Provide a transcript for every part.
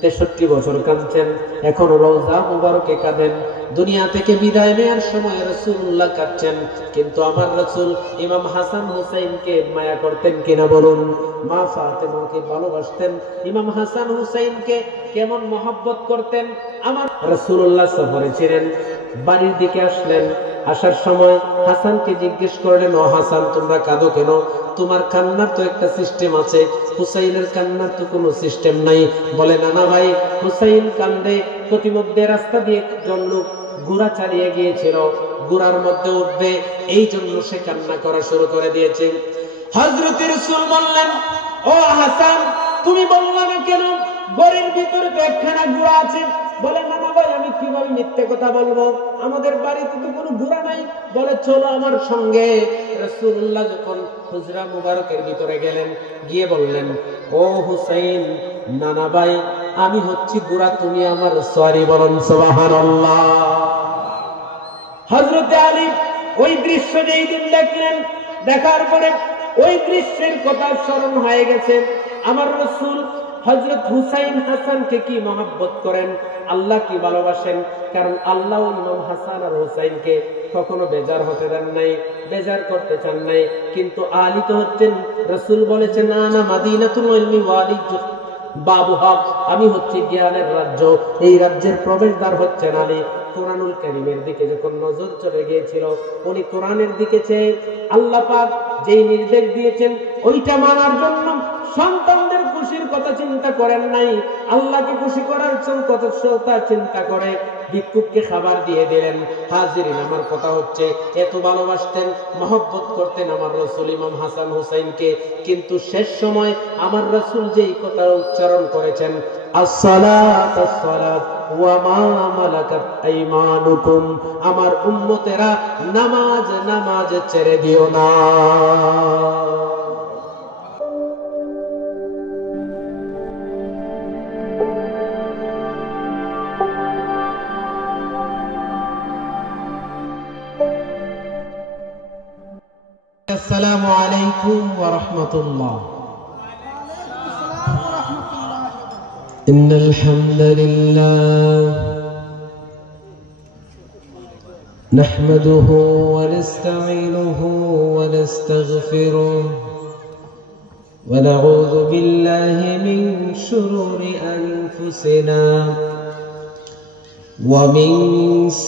63 বছর কাঁদছেন, এখনো রওজা মুবারকে কাঁদেন। দুনিয়া থেকে বিদায় নেওয়ার সময় রাসূলুল্লাহ কাঁদছেন, কিন্তু আমার রাসূল ইমাম হাসান হুসাইনকে মায়া করতেন কিনা বলুন? মা ফাতেমাকে ভালোবাসতেন, ইমাম হাসান হুসাইনকে কেমন মহব্বত করতেন। আমার রাসূলুল্লাহ সফরে ছিলেন, বাড়ির দিকে আসলেন। আসার সময় হাসানকে জিজ্ঞেস করলেন, ও হাসান, তোমরা কাঁদো কেন? তোমার কান্নার তো একটা সিস্টেম আছে, হুসাইনের কান্নার তো কোনো সিস্টেম নাই। বলে, না না ভাই, হুসাইন কান্দে। প্রতিমধ্যে রাস্তা দিয়ে একজন লোক ঘোড়া চালিয়ে গিয়েছিল, ঘোড়ার মধ্যে উঠবে, এই জন্য সে কান্না করা শুরু করে দিয়েছে। হযরত রাসূল বললেন, ও হাসান, তুমি বললা না কেন ঘরের ভিতরে তো একখানা ঘোড়া আছে? বলে, না না ভাই, আমি কিভাবে মিথ্যে কথা বলবো, আমাদের বাড়িতে তো কোনো ঘোড়া নাই। বলে, চলো আমার সঙ্গে। রাসূলুল্লাহ যখন হুজরা মুবারকের ভিতরে গেলেন, গিয়ে বললেন, ও হুসাইন, না না ভাই, আমি হচ্ছি ঘোড়া, তুমি আমার সওয়ারি। বলেন সুবহানাল্লাহ। হযরত আলী ওই দৃশ্য যেই দিন দেখলেন, দেখার পরে ওই দৃশ্যের কথা স্মরণ হয়ে গেছে। আমার রাসূল হযরত হুসাইন হাসানকে কি মহব্বত করেন, আল্লাহ কি ভালোবাসেন। কারণ আল্লাহ ইমাম হাসান আর হুসাইনকে কখনো বেজার হতে দেন নাই, বেজার করতে চান নাই। কিন্তু আলী তো হচ্ছেন, রাসূল বলেছেন, না না, মাদিনাতুল ইলমি ওয়ালি বাবুহা, আমি হচ্ছে জ্ঞানের রাজ্য, এই রাজ্যের প্রবেশদ্বার হচ্ছেন আলী। কোরআনুল কারীমের দিকে যখন নজর চলে গিয়েছিল, উনি কোরআনের দিকে চেয়ে আল্লাহ পাক যেই নির্দেশ দিয়েছেন ওইটা মানার জন্য সন্তানদের খুশির কথা চিন্তা করেন নাই, আল্লাহকে খুশি করার কথা চিন্তা করে ভিক্ষুককে খাবার দিয়ে দিলেন। হাজিরিন, আমার কথা হচ্ছে, এত ভালোবাসতেন, মহব্বত করতেন আমার রাসূল ইমাম হাসান হুসাইনকে। কিন্তু শেষ সময় আমার রাসূল যেই কথা উচ্চারণ করেছেন, আসসালাত আসসালাত ওয়া মা মালাকাত আইমানুকুম, আমার উম্মতেরা নামাজ নামাজ ছেড়ে দিও না। আসসালামু আলাইকুম ওয়া রাহমাতুল্লাহ। ইন্নাল হামদালিল্লাহ নাহমাদুহু ওয়া নাস্তাঈনুহু ওয়া নাস্তাগফিরুহ ওয়া নাউযু বিল্লাহি মিন শুরুরি আনফুসিনা ومن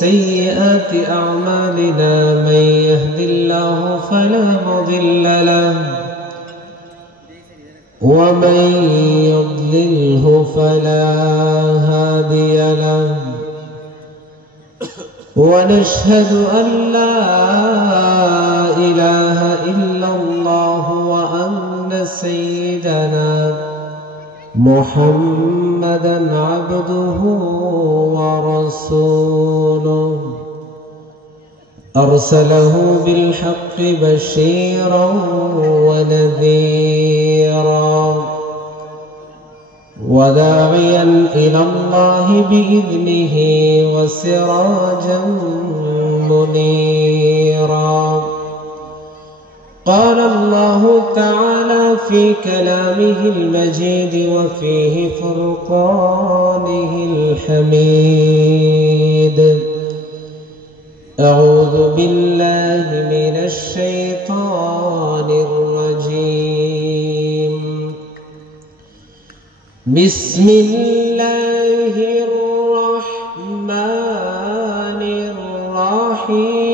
سيئات أعمالنا من يهد الله فلا مضل له ومن يضلله فلا هادي له ونشهد أن لا إله إلا الله وأن سيدنا محمدًا عبده ورسوله أرسله بالحق بشيرا ونذيرا وداعيا إلى الله بإذنه وسراجا منيرا. قال الله تعالى في كلامه المجيد وفيه فرقانه الحميد: أعوذ بالله من الشيطان الرجيم. بسم الله الرحمن الرحيم.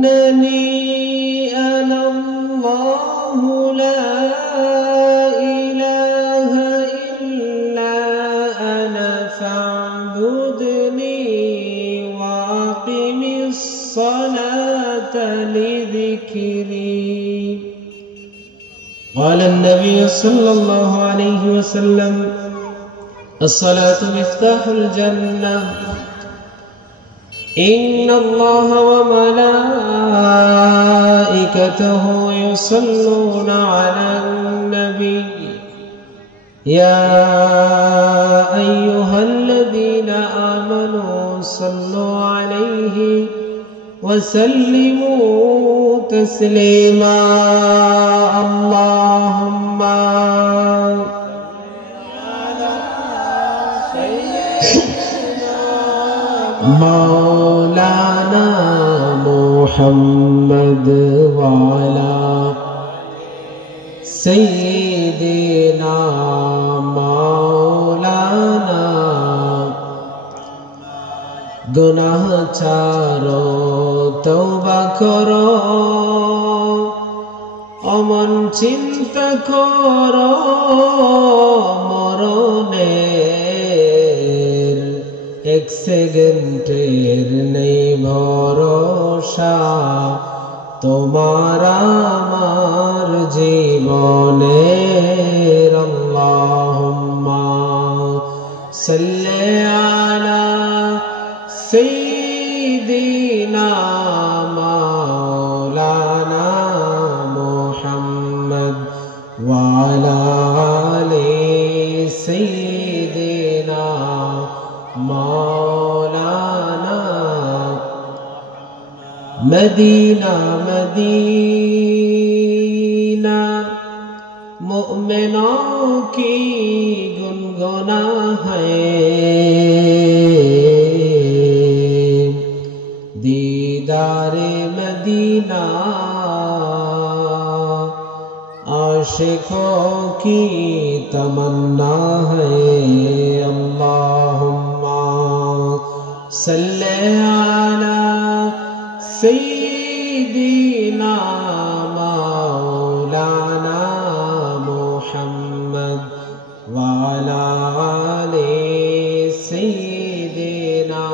إنني أنا الله لا إله إلا أنا فاعبدني وأقم الصلاة لذكري. قال النبي صلى الله عليه وسلم: الصلاة مفتاح الجنة. إن الله وملائكته يصلون على النبي يا أيها الذين آمنوا صلوا عليه وسلموا تسلیما اللہم مولانا محمد وعلا سیدنا مولانا گناہ چھاڑو توبہ کرو অমন চিন্তা করো মরণের এক সেকেন্ডের নেই ভরসা তোমার আমার জীবনের আল্লাহুম্মা সাল্লি আলা সাইয়্যিদিনা মাওলানা মুহাম্মদ ওয়া আলা আলি সাইয়্যিদিনা مولانا مدینہ مدینہ مومنوں کی گنگنا ہے دیدار مدینہ عاشقوں کی تمنا ہے اللہم صلی علی سیدنا مولانا محمد وعلی آل سیدنا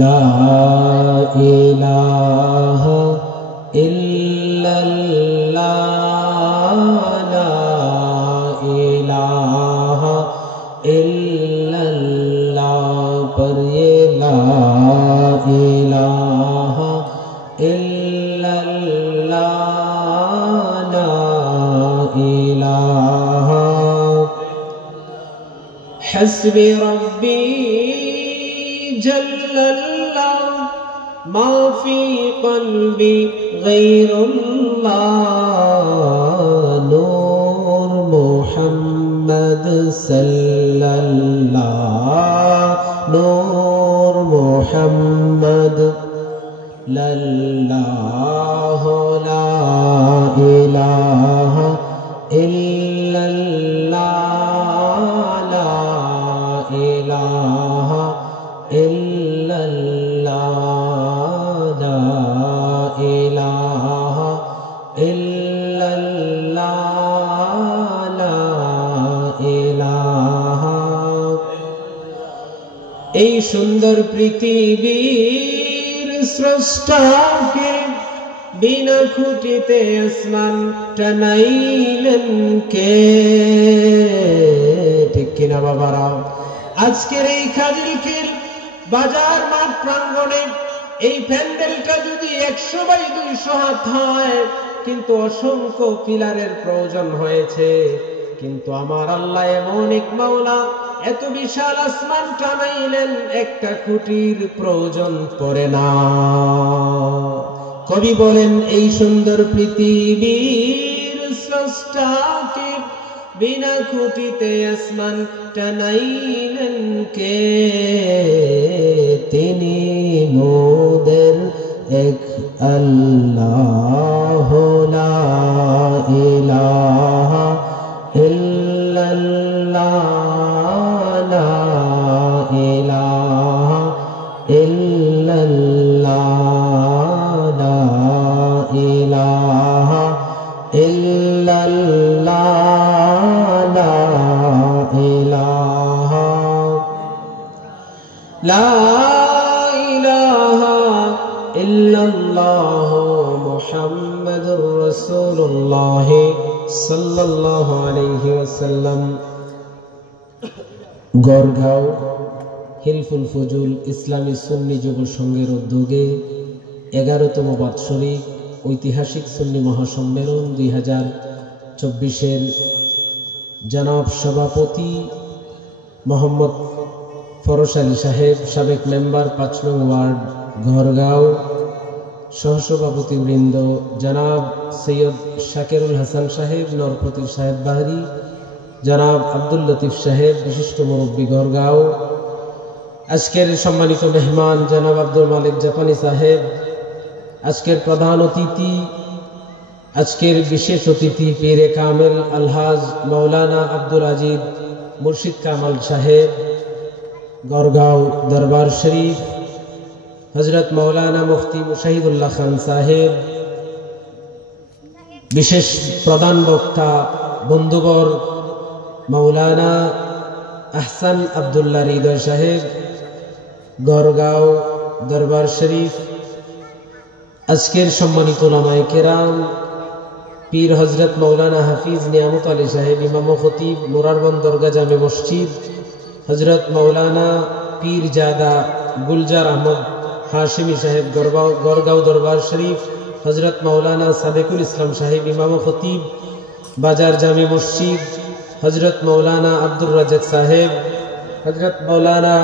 لا الہ الا اللہ لا الہ الا اللہ پر یہ لا الہ الا اللہ لا الہ حسبی ربی جل اللہ ما فی قلبی غیر اللہ نور محمد صلی اللہ نور محمد للہ لا الہ الا اللہ لا الہ الا اللہ لا الہ الا اللہ لا الہ এই সুন্দর পৃথিবীর স্রষ্টাকে বিনা খুঁটিতে আসমান টানাইলেন কে ঠিক কিনা বাবারা আজকের এই খাদিলকের বাজার মাঠ প্রাঙ্গণে এই প্যান্ডেলটা যদি 100/200 হাত হয় কিন্তু অসংখ্য পিলারের প্রয়োজন হয়েছে কিন্তু আমার আল্লাহ এমন এক মাওলা এত বিশাল আসমান টানাইলেন একটা খুঁটির প্রয়োজন পড়ে না কবি বলেন এই সুন্দর পৃথিবীর স্রষ্টাকে বিনা খুঁটিতে আসমান টানাইলেন কে তিনি মোদের এক আল্লাহ লা ইলাহা ইল্লাল্লাহ লা ইলাহা ইল্লাল্লাহ লা ইলাহা ইল্লাল্লাহ লা ইলাহা লা ইলাহা ইল্লাল্লাহ মুহাম্মাদুর রাসূলুল্লাহ সাল্লাল্লাহু আলাইহি ওয়াসাল্লাম গড়গাঁও হিলফুল ফজুল ইসলামী সুন্নি যুব সংঘের উদ্যোগে 11তম বাৎসরিক ঐতিহাসিক সুন্নি মহাসম্মেলন 2024-এর জনাব সভাপতি মোহাম্মদ পরশালী সাহেব, সাবেক মেম্বার ৫ নং ওয়ার্ড ঘরগাঁও, সহসভাপতি বৃন্দ জনাব সৈয়দ শাকিরুল হাসান সাহেব, নরপতি সাহেব বাহারি, জনাব আব্দুল লতিফ সাহেব, বিশিষ্ট মুরব্বী ঘরগাঁও, আজকের সম্মানিত মেহমান জনাব আব্দুল মালিক জাপানি সাহেব, আজকের প্রধান অতিথি, আজকের বিশেষ অতিথি পীরে কামেল আলহাজ মাওলানা আব্দুল আজিজ মুর্শিদ কামাল সাহেব, গড়গাঁও দরবার শরীফ, হযরত মাওলানা মুফতি মুশাহিদুল্লাহ খান সাহেব, বিশেষ প্রধান বক্তা বন্ধুবর মাওলানা আহসান আব্দুল্লাহ হৃদয় সাহেব, গড়গাঁও দরবার শরীফ, আজকের সম্মানিত উলামায়ে কেরাম, পীর হযরত মাওলানা হাফিজ নিয়ামত আলী সাহেব, ইমাম ও খতিব মুরারবন্দ দরগা জামে মসজিদ, হযরত মাওলানা পীর জাদা গুলজার আহমদ হাশিমি সাহেব, গড়গাঁও দরবার শরীফ, হযরত মাওলানা সাদেকুল ইসলাম সাহেব, ইমাম ও খতিব বাজার জামে মসজিদ, হযরত মাওলানা আব্দুর রাজ্জাক সাহেব, হযরত মাওলানা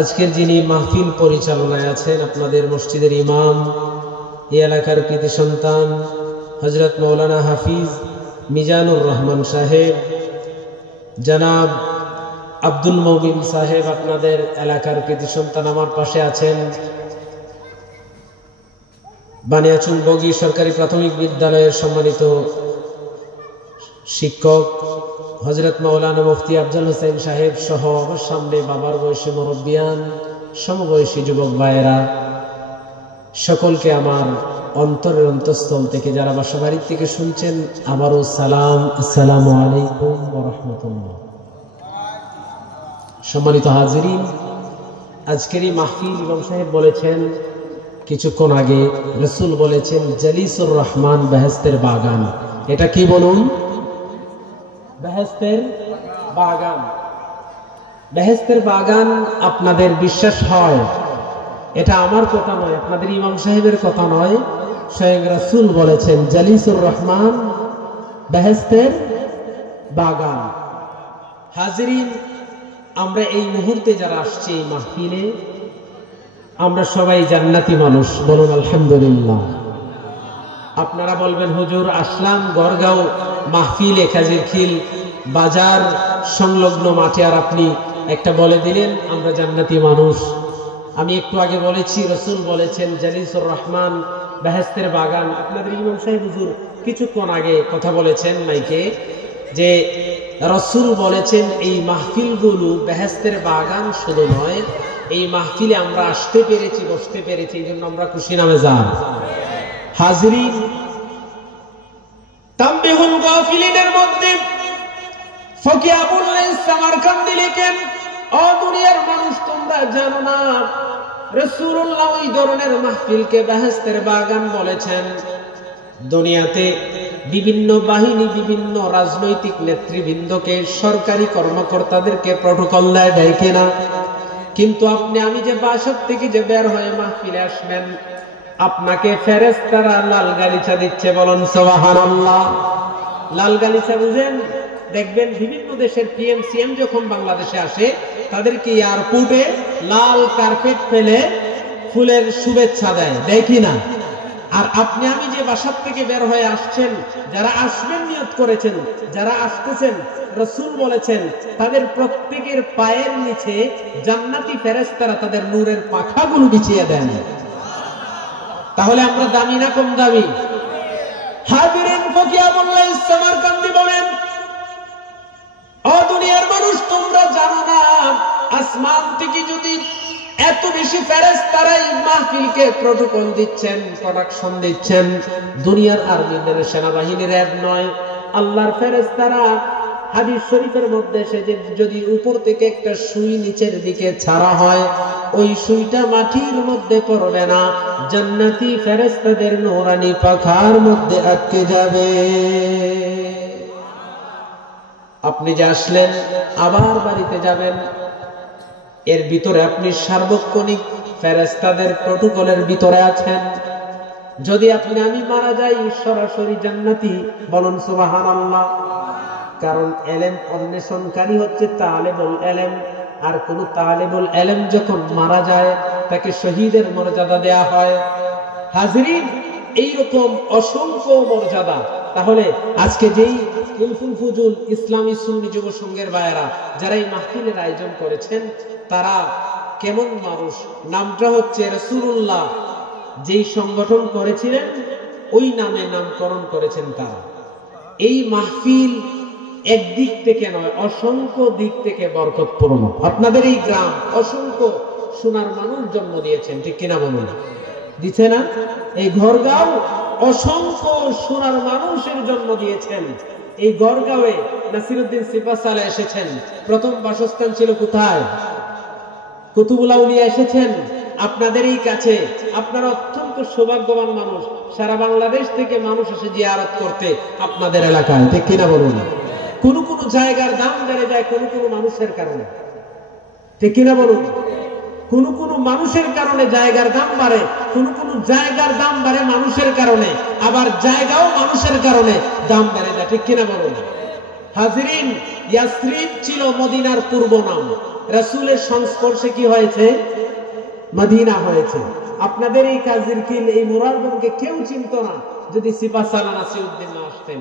আজকের যিনি মাহফিল পরিচালনায় আছেন আপনাদের মসজিদের ইমাম, এই এলাকার কৃতি সন্তান হযরত মাওলানা হাফিজ মিজানুর রহমান সাহেব, জনাব আব্দুল মমিন সাহেব আপনাদের এলাকার কৃতি সন্তান আমার পাশে আছেন, বানিয়াচুং বগি সরকারি প্রাথমিক বিদ্যালয়ের সম্মানিত শিক্ষক হযরত মাওলানা মুফতি আফজাল হোসেন সাহেব সহ আমার সামনে বাবার বয়সী মুরব্বিয়ান, সমবয়সী যুবক ভাইয়েরা, সকলকে আমার অন্তরের অন্তঃস্থল থেকে যারা বাসা বাড়ির থেকে শুনছেন আবারও সালাম, আসসালামু আলাইকুম ওয়া রাহমাতুল্লাহ। সম্মানিত হাজিরিন, আজকের এই মাহফিল ইমাম সাহেব বলেছেন কিছুক্ষণ আগে, রাসূল বলেছেন জালিসুর রহমান বেহেশতের বাগান। এটা কি বলুন? বেহেশতের বাগান। বেহেশতের বাগান আপনাদের বিশ্বাস হয়? এটা আমার কথা নয়, আপনাদের ইমাম সাহেবের কথা নয়, স্বয়ং রাসূল বলেছেন জালিসুর রহমান বেহেশতের বাগান। হাজিরিন, আমরা এই মুহূর্তে যারা আসছি এই মাহফিলে, আমরা সবাই জান্নাতি মানুষ, বলুন আলহামদুলিল্লাহ। আপনারা বলবেন হুজুর আসলাম গড়গাঁও মাহফিলে, কাজিরখিল বাজার সংলগ্ন মাঠে, আর আপনি একটা বলে দিলেন আমরা জান্নাতি মানুষ। আমি একটু আগে বলেছি রাসূল বলেছেন জালিসুর রহমান বেহেশতের বাগান। আপনাদের ইমাম সাহেব হুজুর কিছুক্ষণ আগে কথা বলেছেন মাইকে যে রাসূল বলেছেন এই মাহফিলগুলো বেহেশতের বাগান শুধু নয়, এই মাহফিলে আমরা আসতে পেরেছি, বসতে পেরেছি, এই জন্য আমরা খুশি নামে যান। হাজিরিন, তামবিহুল গাফিলিনের মধ্যে ফকি আবুল লাইস সামারকান্দি লিখেন, ও দুনিয়ার মানুষ তোমরা জানো না রাসূলুল্লাহ ওই ধরনের মাহফিলকে বেহেশতের বাগান বলেছেন। দুনিয়াতে বিভিন্ন বাহিনী, বিভিন্ন রাজনৈতিক নেতৃবৃন্দকে, সরকারি কর্মকর্তাদেরকে প্রটোকল দেয় কিনা? কিন্তু আপনি আমি যে বাসা থেকে যে বের হয়ে মাহফিলে আসবেন, আপনাকে ফেরেশতারা লাল গালিচা দিচ্ছে, বলুন সুবহানাল্লাহ। লাল গালিচা বুঝেন? দেখবেন বিভিন্ন দেশের পিএম সিএম যখন বাংলাদেশে আসে, তাদেরকে এয়ারপোর্টে লাল কার্পেট ফেলে ফুলের শুভেচ্ছা দেয়, দেখি না? আর আপনি আমি যে বাসা থেকে বের হয়ে আসছেন, যারা আসবেন নিয়ত করেছেন, যারা আসতেছেন, রাসূল বলেছেন তাদের প্রত্যেকের পায়ের নিচে জান্নাতি ফেরেশতারা তাদের নূরের পাখাগুলো বিছিয়ে দেন। তাহলে আমরা দামি না কম দামি? হাজিরিন, ফকি আবুল লাইস সামারকান্দি বলেন, ও দুনিয়ার মানুষ তোমরা জানো না আসমান থেকে যদি এত বেশি ফেরেশতারা এই মাহফিলকে প্রটোকল দিচ্ছেন, প্রোডাকশন দিচ্ছেন, দুনিয়ার আর্মি সেনাবাহিনীর র্যাব নয়, আল্লাহর ফেরেশতারা। হাদিস শরীফের মধ্যে এসে যে যদি উপর থেকে একটা সুই নিচের দিকে ছাড়া হয়, ওই সুইটা মাটির মধ্যে পড়বে না, জান্নাতি ফেরেশতাদের নূরানি পাখার মধ্যে আটকে যাবে। আপনি যে আসলেন, আবার বাড়িতে যাবেন, এর ভিতরে আপনি সার্বক্ষণিক ফেরেশতাদের প্রটোকলের ভিতরে আছেন। যদি আপনি আমি মারা যাই, সরাসরি জান্নাতি, বলুন সুবহানাল্লাহ। কারণ এলেম অন্বেষণকারী হচ্ছে তালেবুল এলেম, আর কোন তালিবুল ইলম যখন মারা যায় তাকে শহীদের মর্যাদা দেয়া হয়। হাজরিন, এইরকম অসংখ্য মর্যাদা। তাহলে আজকে যেই কুলফুল ফুজুল ইসলামী সুন্নি যুব সংঘের ভাইয়েরা যারা এই মাহফিলের আয়োজন করেছেন, তারা কেমন মানুষ? নামটা হচ্ছে রাসূলুল্লাহ যেই সংগঠন করেছিলেন ওই নামে নামকরণ করেছেন তারা। এই মাহফিল একদিক থেকে নয়, অসংখ্য দিক থেকে বরকতপূর্ণ। আপনাদের এই গ্রাম অসংখ্য সোনার মানুষ জন্ম দিয়েছেন, ঠিক কিনা বলুন? দিচ্ছে না? এই ঘরগাঁও অসংখ্য সোনার মানুষের জন্ম দিয়েছেন। এই ঘরগাঁওয়ে নাসিরউদ্দিন সিপাহসালাহ এসেছেন, প্রথম বাসস্থান ছিল কোথায়? কুতুবুল আউলিয়া এসেছেন আপনাদের এই কাছে। আপনারা অত্যন্ত সৌভাগ্যবান মানুষ, সারা বাংলাদেশ থেকে মানুষ এসে জিয়ারত করতে আপনাদের এলাকায়, ঠিক কিনা বলুন? কোন কোন জায়গার দাম বেড়ে যায় কোন কোন মানুষের কারণে, ঠিক কিনা বলুন? কোন কোন মানুষের কারণে জায়গার দাম বাড়ে, কোন কোন জায়গার দাম বাড়ে মানুষের কারণে, আবার জায়গাও মানুষের কারণে দাম বেড়ে যায়, ঠিক কিনা বলুন? হাজরিন, ইয়াসরিব ছিল মদিনার পূর্ব নাম, রাসূলের সংস্পর্শে কি হয়েছে? মদিনা হয়েছে। আপনাদের এই কাজির কিল, এই মুরাদগঞ্জকে কেউ চিনত না যদি সিপাহসালাহ নাসিরউদ্দিন না আসতেন,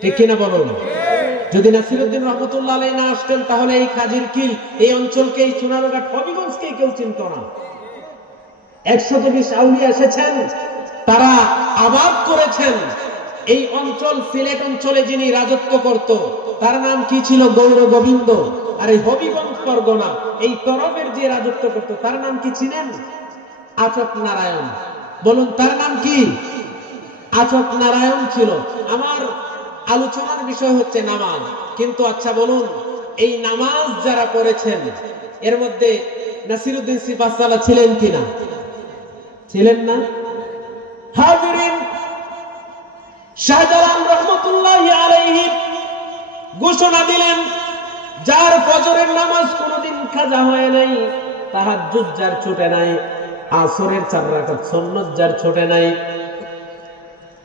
ঠিক কিনা বলুন? যদি নাসিরউদ্দিন রহমতুল্লাহ আলাইহি না আসতেন তাহলে এই কাজির কিল, এই অঞ্চলকে, এই সোনারগাঁ হবিগঞ্জকে কেউ চিনত না। 120 আউলিয়া এসেছেন, তারা আবাদ করেছেন এই অঞ্চল। সিলেট অঞ্চলে যিনি রাজত্ব করত তার নাম কি ছিল? গৌর গোবিন্দ। আর এই হবিগঞ্জ পরগনা, এই তরফের যে রাজত্ব করত তার নাম কি ছিলেন? আচক নারায়ণ। বলুন, তার নাম কি? আচক নারায়ণ ছিল। আমার আলোচনার বিষয় হচ্ছে নামাজ, কিন্তু আচ্ছা বলুন, এই নামাজ যারা পড়েছেন এর মধ্যে নাসিরউদ্দিন সিপাহসালাহ ছিলেন কিনা? ছিলেন না? হাজরিন, শাহজালাল রহমতুল্লাহি আলাইহি ঘোষণা দিলেন, যার ফজরের নামাজ কোনদিন কাজা হয় নাই, তাহাজ্জুদ যার ছুটে নাই, আসরের 4 রাকাত সুন্নাত যার ছুটে নাই,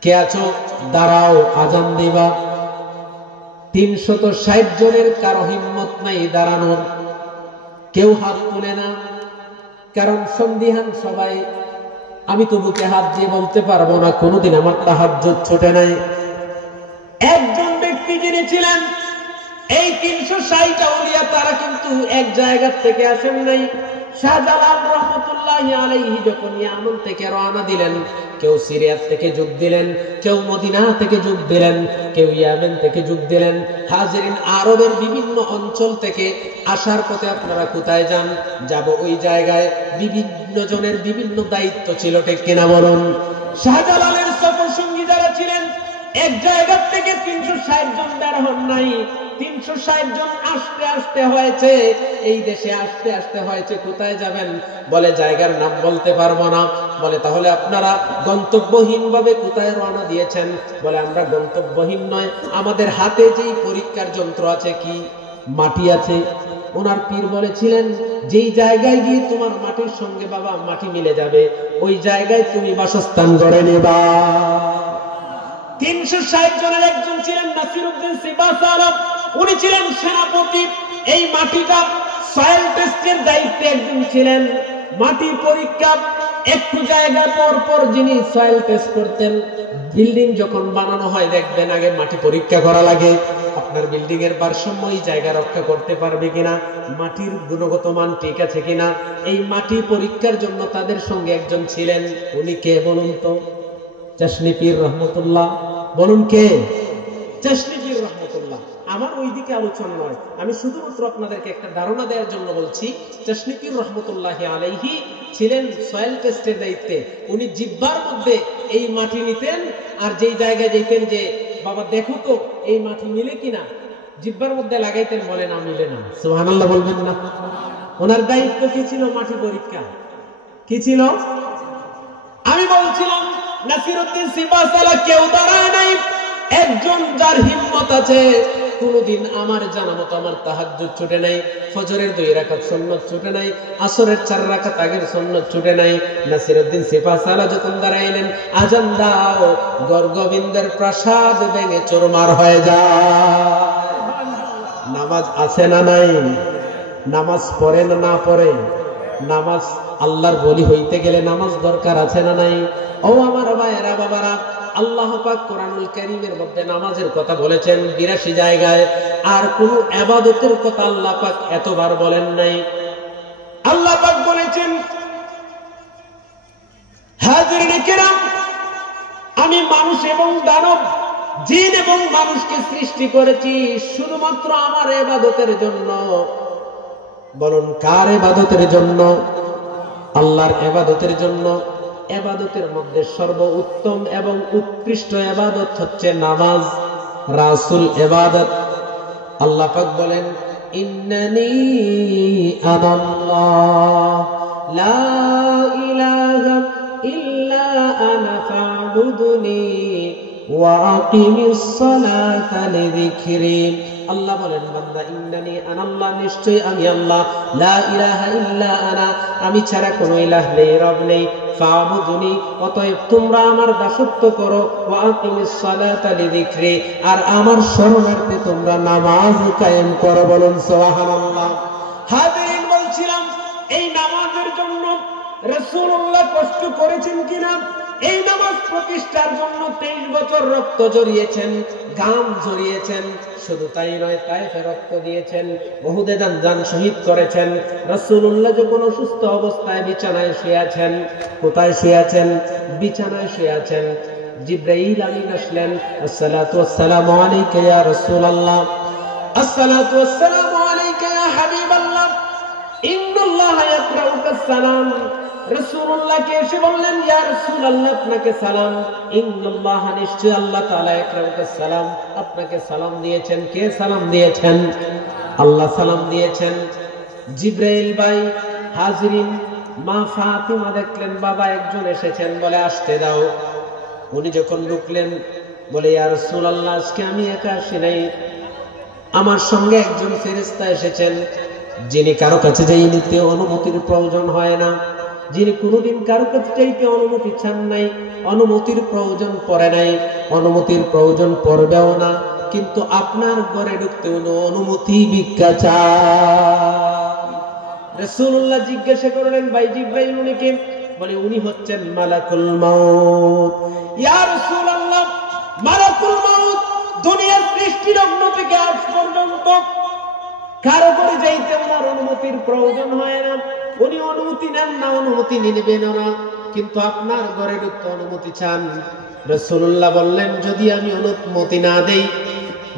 কে আছো দাঁড়াও আজান দিবা। 360 জনের কারো হিম্মত নাই দাঁড়ানোর, কেউ হাত তুলে না, কারণ সন্দিহান সবাই। আমি তো বুকে হাত দিয়ে বলতে পারবো না কোনদিন আমার তাহাজ্জুদ ছুটে নাই। একজন ব্যক্তি যিনি ছিলেন এই 360 আউলিয়া, তারা কিন্তু এক জায়গা থেকে আসেন নাই। শাহজালাল রহমতুল্লাহি আলাইহি যখন ইয়ামান থেকে রওনা দিলেন, কেউ সিরিয়া থেকে যোগ দিলেন, কেউ মদিনা থেকে যোগ দিলেন, কেউ ইয়ামেন থেকে যোগ দিলেন। হাজরিন, আরবের বিভিন্ন অঞ্চল থেকে আসার পথে আপনারা কোথায় যান? যাব ওই জায়গায় বিভিন্ন জনের বিভিন্ন দায়িত্ব ছিল, ঠিক কিনা বলুন? শাহজালালের সফর সঙ্গী যারা ছিলেন, এক জায়গা থেকে 360 জন বের হন নাই, 360 জন আসতে আসতে হয়েছে, এই দেশে আসতে আসতে হয়েছে। কোথায় যাবেন? বলে জায়গার নাম বলতে পারবো না। বলে তাহলে আপনারা গন্তব্যহীন ভাবে কোথায় রওনা দিয়েছেন? বলে আমরা গন্তব্যহীন নয়, আমাদের হাতে যেই পরীক্ষার যন্ত্র আছে, কি মাটি আছে। ওনার পীর বলেছিলেন, যেই জায়গায় গিয়ে তোমার মাটির সঙ্গে বাবা মাটি মিলে যাবে, ওই জায়গায় তুমি বাসস্থান গড়ে নেবা। 360 জনের একজন ছিলেন নাসিরউদ্দিন সিপাহসালাহ, উনি ছিলেন সেনাপতি। এই মাটিটা সয়েল টেস্টের দায়িত্বে একজন ছিলেন। মাটি পরীক্ষা একটু জায়গা পর পর যিনি সয়েল টেস্ট করতেন। বিল্ডিং যখন বানানো হয় দেখবেন আগে মাটি পরীক্ষা করা লাগে, আপনার বিল্ডিং এর ভারসাম্য এই জায়গা রক্ষা করতে পারবে কিনা, মাটির গুণগত মান ঠিক আছে কিনা। এই মাটি পরীক্ষার জন্য তাদের সঙ্গে একজন ছিলেন। উনি কে বলুন তো? চাশনি পীর রহমতুল্লাহ। বলুন কে? চাশনি পীর রহমতুল্লাহ। আমার ওইদিকে আলোচনা নয়, আমি শুধুমাত্র আপনাদেরকে একটা ধারণা দেওয়ার জন্য বলছি। চাশনি পীর রহমতুল্লাহি আলাইহি ছিলেন সয়েল টেস্টের দায়িত্বে। উনি জিহ্বার মধ্যে এই মাটি নিতেন, আর যেই জায়গায় যেতেন যে বাবা দেখো তো এই মাটি মিলে কিনা, জিহ্বার মধ্যে লাগাইতেন, বলে না মিলে না। সুবহানাল্লাহ বলবেন না? ওনার দায়িত্ব কি ছিল? মাটি পরীক্ষা। কি ছিল? আমি বলছিলাম নাসিরউদ্দিন সিপাহসালাহ কেউ দাঁড়ায় নাই, একজন যার হিম্মত আছে। কোনদিন আমার জানা মতো আমার তাহাজ্জুদ ছুটে নাই, ফজরের 2 রাকাত সুন্নাত ছুটে নাই, আসরের 4 রাকাত আগের সুন্নাত ছুটে নাই। নাসিরউদ্দিন সিপাহসালাহ যখন দাঁড়াইলেন, আজান দাও, গর্গবিন্দের প্রাসাদ ভেঙে চুরমার হয়ে যায়। নামাজ আছে না নাই? নামাজ পড়ে না পড়ে? নামাজ আল্লাহর বলি হইতে গেলে নামাজ দরকার আছে না নাই? ও আমার ভাইয়েরা বাবারা, আল্লাহ পাক কোরআনুল কারীমের মধ্যে নামাজের কথা বলেছেন ৮২ জায়গায়, আর কোন ইবাদতের কথা আল্লাহ পাক এতবার বলেন নাই। আল্লাহ পাক বলেছেন, হাজিরিনে কিরাম, আমি মানুষ এবং দানব, জিন এবং মানুষকে সৃষ্টি করেছি শুধুমাত্র আমার ইবাদতের জন্য। বলুন, কার ইবাদতের জন্য? আল্লাহর ইবাদতের জন্য। ইবাদতের মধ্যে সর্বোত্তম এবং উৎকৃষ্ট ইবাদত হচ্ছে নামাজ, রাসূল ইবাদত। আল্লাহ পাক বলেন, ইন্নানী আনাল্লাহ লা ইলাহা ইল্লা আনা ফা'বুদনি ওয়া আকিমিস সালাতা লিযিকরি। আল্লাহ বলেন, বান্দা, ইন্নানী আনাল্লাহ, নিশ্চয়ই আমি আল্লাহ, লা ইলাহা ইল্লা আনা, আমি ছাড়া কোনো ইলাহ নেই, রব নেই, ফা'বুদনি, অতএব তোমরা আমার দাসত্ব করো, ওয়া আকিমিস সালাতা লিযিকরি, আর আমার শরণার্থে তোমরা নামাজ কায়েম করো। বলুন সুবহানাল্লাহ। হাজিরিন, বলছিলাম এই নামাজের জন্য রাসূলুল্লাহ কষ্ট করেছেন কিনা? এই নামাজ প্রতিষ্ঠার জন্য 23 বছর রক্ত ঝরিয়েছেন, ঘাম ঝরিয়েছেন। শুধু তাই নয়, তায়েফে রক্ত দিয়েছেন, উহুদে জান শহীদ করেছেন। রাসূলুল্লাহ যখন অসুস্থ অবস্থায় বিছানায় শুয়ে আছেন, কোথায় শুয়ে আছেন? বিছানায় শুয়ে আছেন। জিবরাইল আমিন আসলেন, আসসালাতু ওয়াসসালামু আলাইকা ইয়া রাসূলুল্লাহ, আসসালাতু ওয়াসসালামু আলাইকা ইয়া হাবিবাল্লাহ, ইন্নাল্লাহা ইয়াকরাউকাস সালাম। রাসূলুল্লাহকে এসে বললেন, ইয়া রাসূলুল্লাহ, আপনাকে সালাম। ইন্নাল্লাহ, নিশ্চয় আল্লাহ তাআলা, ইয়াকরাউকাস সালাম, আপনাকে সালাম দিয়েছেন। কে সালাম দিয়েছেন? আল্লাহ সালাম দিয়েছেন। জিবরাইল ভাই, হাজিরিন, মা ফাতিমা দেখলেন বাবা একজন এসেছেন, বলে আসতে দাও। উনি যখন ঢুকলেন, বলে, ইয়া রাসূলুল্লাহ, আজকে আমি একা আসি নাই, আমার সঙ্গে একজন ফেরেশতা এসেছেন, যিনি কারো কাছে যাই নিতে অনুমতির প্রয়োজন হয় না, যিনি কোনোদিন কারো কাছে চাইতে অনুমতি চান নাই, অনুমতির প্রয়োজন পড়ে নাই, অনুমতির প্রয়োজন পড়বেও না, কিন্তু আপনার ঘরে ঢুকতে অনুমতি ভিক্ষা চান। রাসূলুল্লাহ জিজ্ঞাসা করলেন, ভাই জিবরাইল উনি কে? বলে, উনি হচ্ছেন মালাকুল মাউত। ইয়া রাসূলুল্লাহ, মালাকুল মাউত দুনিয়ার সৃষ্টিলগ্ন থেকে আজ পর্যন্ত কারো করে যাইতে ওনার অনুমতির প্রয়োজন হয় না, উনি অনুমতি নেন না, অনুমতি নিবেন না, কিন্তু আপনার ঘরে ঢুকতে অনুমতি চান। রাসূলুল্লাহ বললেন, যদি আমি অনুমতি না দেই,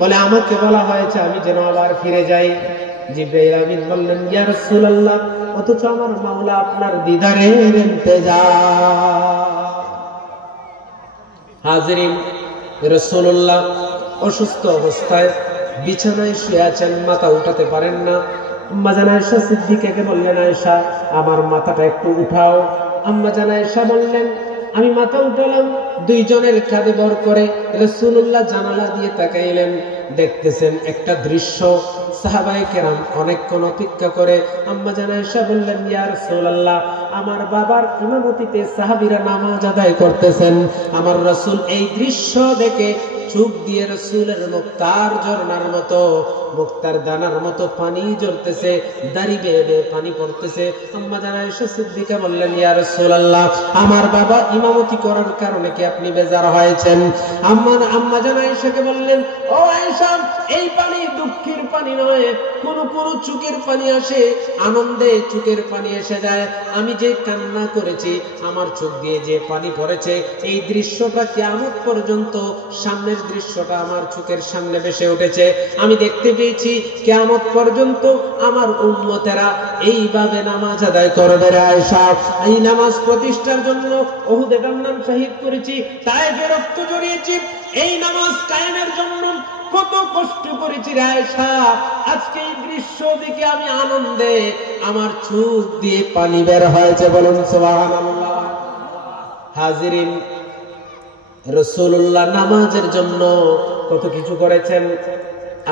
বলে, আমাকে বলা হয়েছে আমি যেন আবার ফিরে যাই। জিবরাইল আমিন বললেন, ইয়া রাসূলুল্লাহ, অথচ আমার মাওলা আপনার দিদারের ইন্তজার। হাজিরিন, রাসূলুল্লাহ অসুস্থ অবস্থায় বিছানায় শুয়ে আছেন, মাথা উঠাতে পারেন না। আম্মা জান আয়েশা সিদ্দিকাকে বললেন, আয়েশা, আমার মাথাটা একটু উঠাও। আম্মা জান আয়েশা বললেন, আমি মাথা উঠালাম, দুইজনের কাঁধে ভর করে। রাসূলুল্লাহ জানালা দিয়ে তাকাইলেন, দেখতেছেন একটা দৃশ্য। সাহাবায়ে কেরাম অনেকক্ষণ অপেক্ষা করে। আম্মা জান আয়েশা বললেন, ইয়া রাসূলুল্লাহ, আমার বাবার ইমামতিতে সাহাবীরা নামাজ আদায় করতেছেন। আমার রাসূল এই দৃশ্য দেখে চোখ দিয়ে রাসূলের মুক্তার ঝরনার মতো, মুক্তার দানার মতো পানি ঝরতেছে, দাড়ি বেয়ে বেয়ে পানি পড়তেছে। আম্মা জান আয়েশা সিদ্দিকা বললেন, ইয়া রাসূলুল্লাহ, আমার বাবা ইমামতি করার কারণে কি আপনি বেজার হয়েছেন? আম্মা জান আয়েশাকে বললেন, ও আয়েশা, এই পানি দুঃখের পানি নয়, কোন কোন চোখের পানি আসে, আনন্দে চোখের পানি এসে যায়। আমি যে কান্না করেছি, আমার চোখ দিয়ে যে পানি পড়েছে, এই দৃশ্যটা কিয়ামত পর্যন্ত, সামনের দৃশ্যটা আমার চোখের সামনে ভেসে উঠেছে। আমি দেখতে পেয়েছি কিয়ামত পর্যন্ত আমার উম্মতেরা এইভাবে নামাজ আদায় করবে। আয়েশা, এই নামাজ প্রতিষ্ঠার জন্য উহুদে দান্নাম শহীদ করেছি, তায়েফে রক্ত ঝরিয়েছি, এই নামাজ কায়েমের জন্য কত কষ্ট করেছি রে আয়েশা। আজকে এই দৃশ্য দেখে আমি আনন্দে আমার চোখ দিয়ে পানি বের হয়েছে। বলুন সুবহানাল্লাহ। হাজিরিন, রাসূলুল্লাহ নামাজের জন্য কত কিছু করেছেন।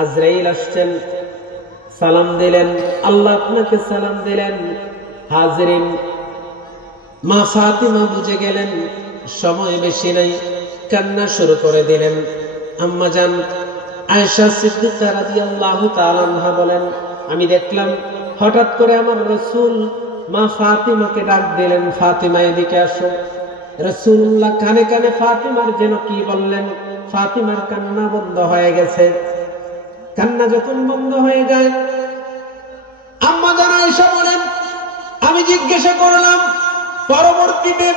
আজরাইল আসছেন, সালাম দিলেন, আল্লাহ আপনাকে সালাম দিলেন। হাজিরিন, মা ফাতিমা বুঝে গেলেন সময় বেশি নাই, কান্না শুরু করে দিলেন। আম্মা জান আয়েশা সিদ্দিকা রাদিয়াল্লাহু তাআলা আনহা বলেন, আমি দেখলাম হঠাৎ করে আমার রাসূল মা ফাতিমাকে ডাক দিলেন, ফাতিমা এদিকে আসো। রাসূলুল্লাহ কানে কানে ফাতিমার যেন কি বললেন। ফাতিমার কান্না বন্ধ হয়ে গেছে। কান্না যখন বন্ধ হয়ে যায়, আম্মা জান আয়েশা বলেন, আমি জিজ্ঞাসা করলাম পরবর্তীতে,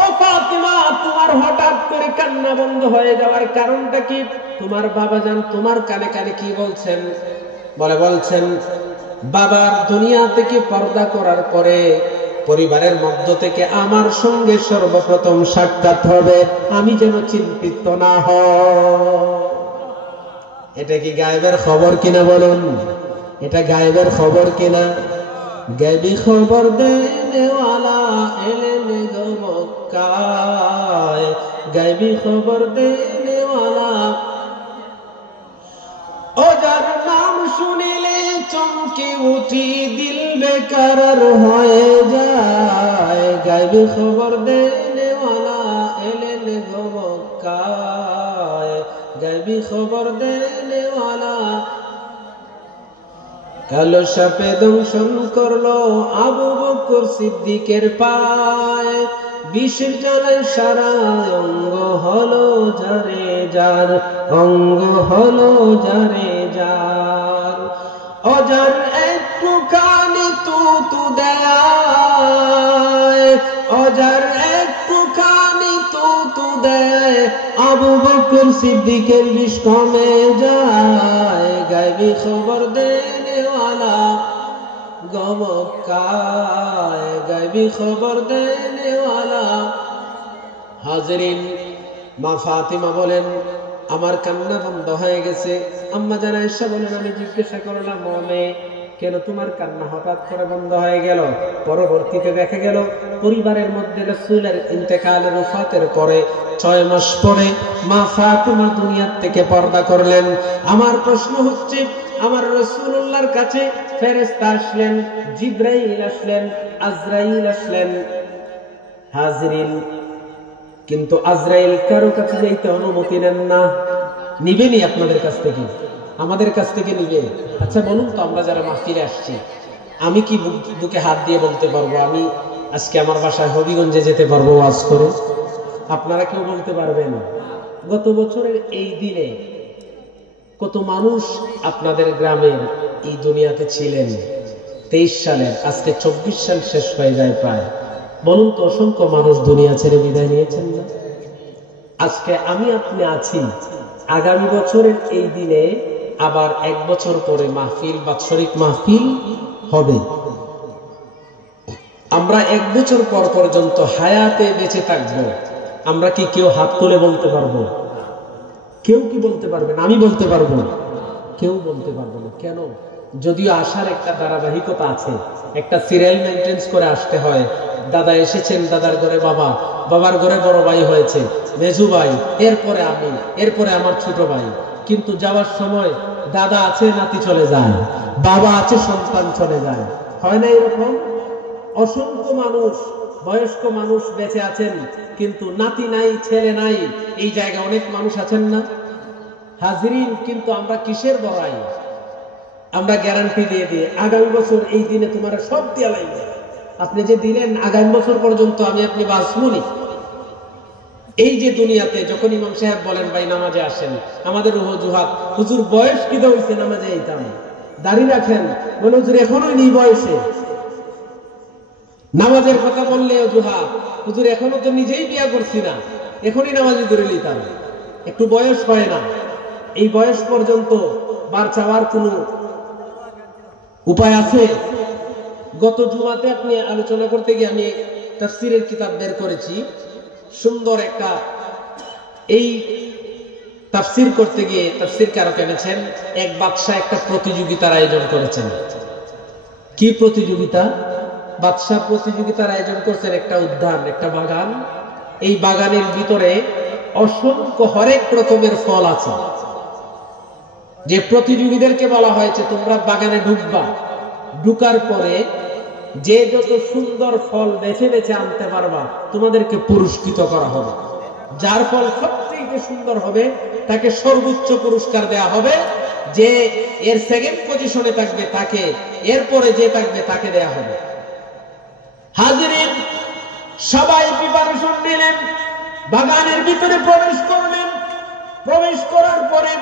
ও ফাতিমা, তোমার হঠাৎ করে কান্না বন্ধ হয়ে যাওয়ার কারণটা কি? তোমার বাবা জান তোমার কানে কানে কি বলছেন? বলছেন বাবার দুনিয়া থেকে পর্দা করার পরে পরিবারের মধ্য থেকে আমার সঙ্গে সর্বপ্রথম সাক্ষাৎ হবে, আমি যেন চিন্তিত না হই। এটা কি গায়েবের খবর কিনা বলুন? এটা গায়েবের খবর কিনা? গায়েবী খবর দেনেওয়ালা এলেন গো মক্কায়, গায়েবী খবর দেনেওয়ালা, ও যার নাম শুনিলে চমকে উঠি দিল বেকরার হয়ে যায়, গায়েবী খবর দেনেওয়ালা এলেন গো মক্কায়, গায়েবী খবর দেনেওয়ালা। কালো সাপে দংশন করলো আবু বকর সিদ্দিকের পায়, বিষের জ্বালায় সারা অঙ্গ হলো জারে যার, অঙ্গ হলো জারে যার। অজার একটুখানি তু দেয়, অজার একটুখানি তু দেয়, আবু বকর সিদ্দিকের বিষ কমে যায়, গায়েবী খবর দেনেওয়ালা গো মক্কায়, গায়েবী খবর দেনেওয়ালা। হাজরিন, মা ফাতিমা বলেন আমার কান্না বন্ধ হয়ে গেছে। আম্মা জান আয়েশা বলেন, আমি জিজ্ঞাসা করলাম, ও মেয়ে, কেন তোমার কান্না হঠাৎ করে বন্ধ হয়ে গেল? পরবর্তীতে দেখা গেল পরিবারের মধ্যে রাসূলের ইন্তেকালের ওফাতের পরে 6 মাস পরে মা ফাতিমা দুনিয়া থেকে পর্দা করলেন। আমার প্রশ্ন হচ্ছে, আমার রাসূলুল্লাহর কাছে ফেরেশতা আসলেন, জিবরাইল আসলেন, আজরাইল আসলেন। হাজরিন, কিন্তু আজরাইল কারো কাছে যাইতে অনুমতি নেন না। নিবেনি আপনাদের কাছ থেকে, আমাদের কাছ থেকে নিবে? আচ্ছা বলুন তো, আমরা যারা মাহফিলে আসছি, আমি কি বুকে হাত দিয়ে বলতে পারবো আমি আজকে আমার বাসায় হবিগঞ্জে যেতে পারবো ওয়াজ করে? আপনারা কেউ বলতে পারবেন? গত বছরের এই দিনে কত মানুষ আপনাদের গ্রামের এই দুনিয়াতে ছিলেন? 23 সালে, আজকে 24 সাল শেষ হয়ে যায় প্রায়। বলুন তো, অসংখ্য মানুষ দুনিয়া ছেড়ে বিদায় নিয়েছেন না? আজকে আমি আপনি আছি, আগামী বছরের এই দিনে আবার 1 বছর পরে মাহফিল, বাৎসরিক মাহফিল হবে। আমরা 1 বছর পর পর্যন্ত হায়াতে বেঁচে থাকবো, আমরা কি কেউ হাত তুলে বলতে পারবো? কেউ কি বলতে পারবেন? আমি বলতে পারবো না, কেউ বলতে পারবো না। কেন? যদিও আসার একটা ধারাবাহিকতা আছে, একটা সিরিয়াল মেইনটেইন করে আসতে হয়। দাদা এসেছেন, দাদার ঘরে বাবা, বাবার ঘরে বড় ভাই হয়েছে, মেজু ভাই, এরপরে আমি, এরপরে আমার ছোট ভাই। কিন্তু যাওয়ার সময় দাদা আছে, নাতি চলে যায়, বাবা আছে, সন্তান চলে যায়। হয় না এরকম? অসংখ্য মানুষ, বয়স্ক মানুষ বেঁচে আছেন, কিন্তু নাতি নাই, ছেলে নাই। এই জায়গায় অনেক মানুষ আছেন না? হাজরিন, কিন্তু আমরা কিসের বড়াই? আমরা গ্যারান্টি দিয়ে দিই আগামী বছর এই দিনে তোমার সব দিয়া লাগবে। আপনি যে দিলেন আগামী বছর পর্যন্ত আমি আপনি বাঁচবনি। এই যে দুনিয়াতে যখন ইমাম সাহেব বলেন ভাই নামাজে আসেন, আমাদের অজুহাত, হুজুর বয়স কি হইছে নামাজে এইতাম, দাড়ি রাখেন, বলে হুজুর এখনোই নেই বয়সে। নামাজের কথা বললে অজুহাত, হুজুর এখনো তো নিজেই বিয়া করছি না, এখনই নামাজে ধরে নিতাম, একটু বয়স হয় না। এই বয়স পর্যন্ত বার চাওয়ার কোন উপায় আছে? গত জুমাতে আপনি আলোচনা করতে গিয়ে আমি তাফসীরের কিতাব বের করেছি, সুন্দর একটা, এই তাফসীর করতে গিয়ে তাফসীরকারক এনেছেন, এক বাদশাহ একটা প্রতিযোগিতার আয়োজন করেছেন। কি প্রতিযোগিতা? বাদশাহ প্রতিযোগিতার আয়োজন করছেন একটা উদ্যান, একটা বাগান। এই বাগানের ভিতরে অসংখ্য হরেক রকমের ফল আছে। যে প্রতিযোগীদেরকে বলা হয়েছে তোমরা বাগানে ঢুকবা, ঢুকার পরে যে যত সুন্দর ফল বেছে বেছে আনতে পারবা তোমাদেরকে পুরস্কৃত করা হবে। যার ফল সবচেয়ে সুন্দর হবে তাকে সর্বোচ্চ পুরস্কার দেয়া হবে। যে এর সেকেন্ড পজিশনে থাকবে তাকে এরপরে যে থাকবে তাকে দেয়া হবে। হাজিরিন, সবাই প্রিপারেশন নিলেন, বাগানের ভিতরে প্রবেশ করলেন। প্রবেশ করার পরে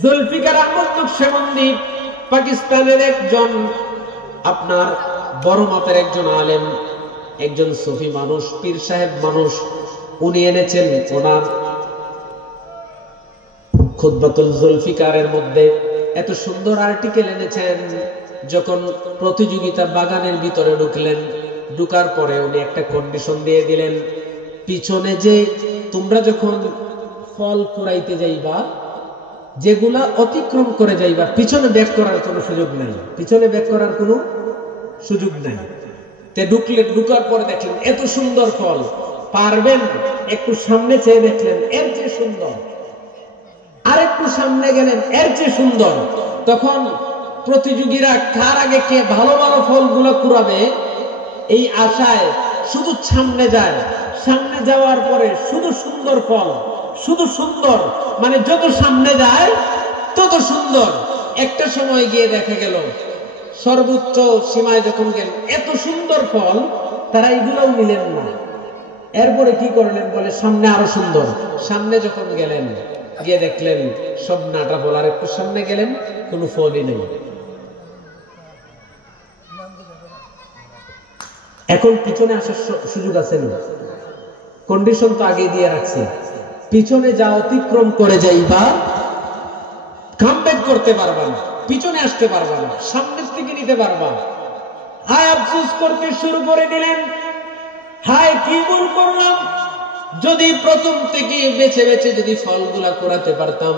জুলফিকার আহমদ নকশবন্দি পাকিস্তানের একজন আপনার বড় মাপের একজন আলেম, একজন সুফি মানুষ, পীর সাহেব মানুষ, উনি এনেছেন ওনার খুতবাতুল জুলফিকারের মধ্যে এত সুন্দর আর্টিকেল এনেছেন। যখন প্রতিযোগিতা বাগানের ভিতরে ঢুকলেন, ঢুকার পরে উনি একটা কন্ডিশন দিয়ে দিলেন, পিছনে যে তোমরা যখন ফল কুড়াইতে যাইবা, যেগুলা অতিক্রম করে যাইবা, পিছনে ব্যাক করার কোনো সুযোগ নাই, পিছনে ব্যাক করার কোনো সুযোগ নাই। তে ঢুকলেন, ঢুকার পরে দেখলেন এত সুন্দর ফল, পারবেন একটু সামনে চেয়ে দেখলেন এর চেয়ে সুন্দর, আর একটু সামনে গেলেন এর চেয়ে সুন্দর। তখন প্রতিযোগীরা কার আগে কে ভালো ভালো ফলগুলো কুড়াবে এই আশায় শুধু সামনে যায়। সামনে যাওয়ার পরে শুধু সুন্দর ফল, শুধু সুন্দর, মানে যত সামনে যায় তত সুন্দর। একটা সময় গিয়ে দেখা গেল সর্বোচ্চ সীমায় যখন গেল এত সুন্দর ফল, তারা এগুলোও নিলেন না। এরপরে কি করলেন বলে সামনে আরো সুন্দর। সামনে যখন গেলেন, গিয়ে দেখলেন সব নাটা ফল, আর একটু সামনে গেলেন কোনো ফলই নেই। এখন পিছনে আসার সুযোগ আছে না? কন্ডিশন তো আগে দিয়ে রাখছি, পিছনে যা অতিক্রম করে যাইবা কামব্যাক করতে পারবা না, পিছনে আসতে পারবা না, সামনের থেকে নিতে পারবা। হায় আফসোস করতে শুরু করে দিলেন, হায় কি ভুল করলাম, যদি প্রথম থেকে বেছে বেছে যদি ফলগুলা কুড়াতে পারতাম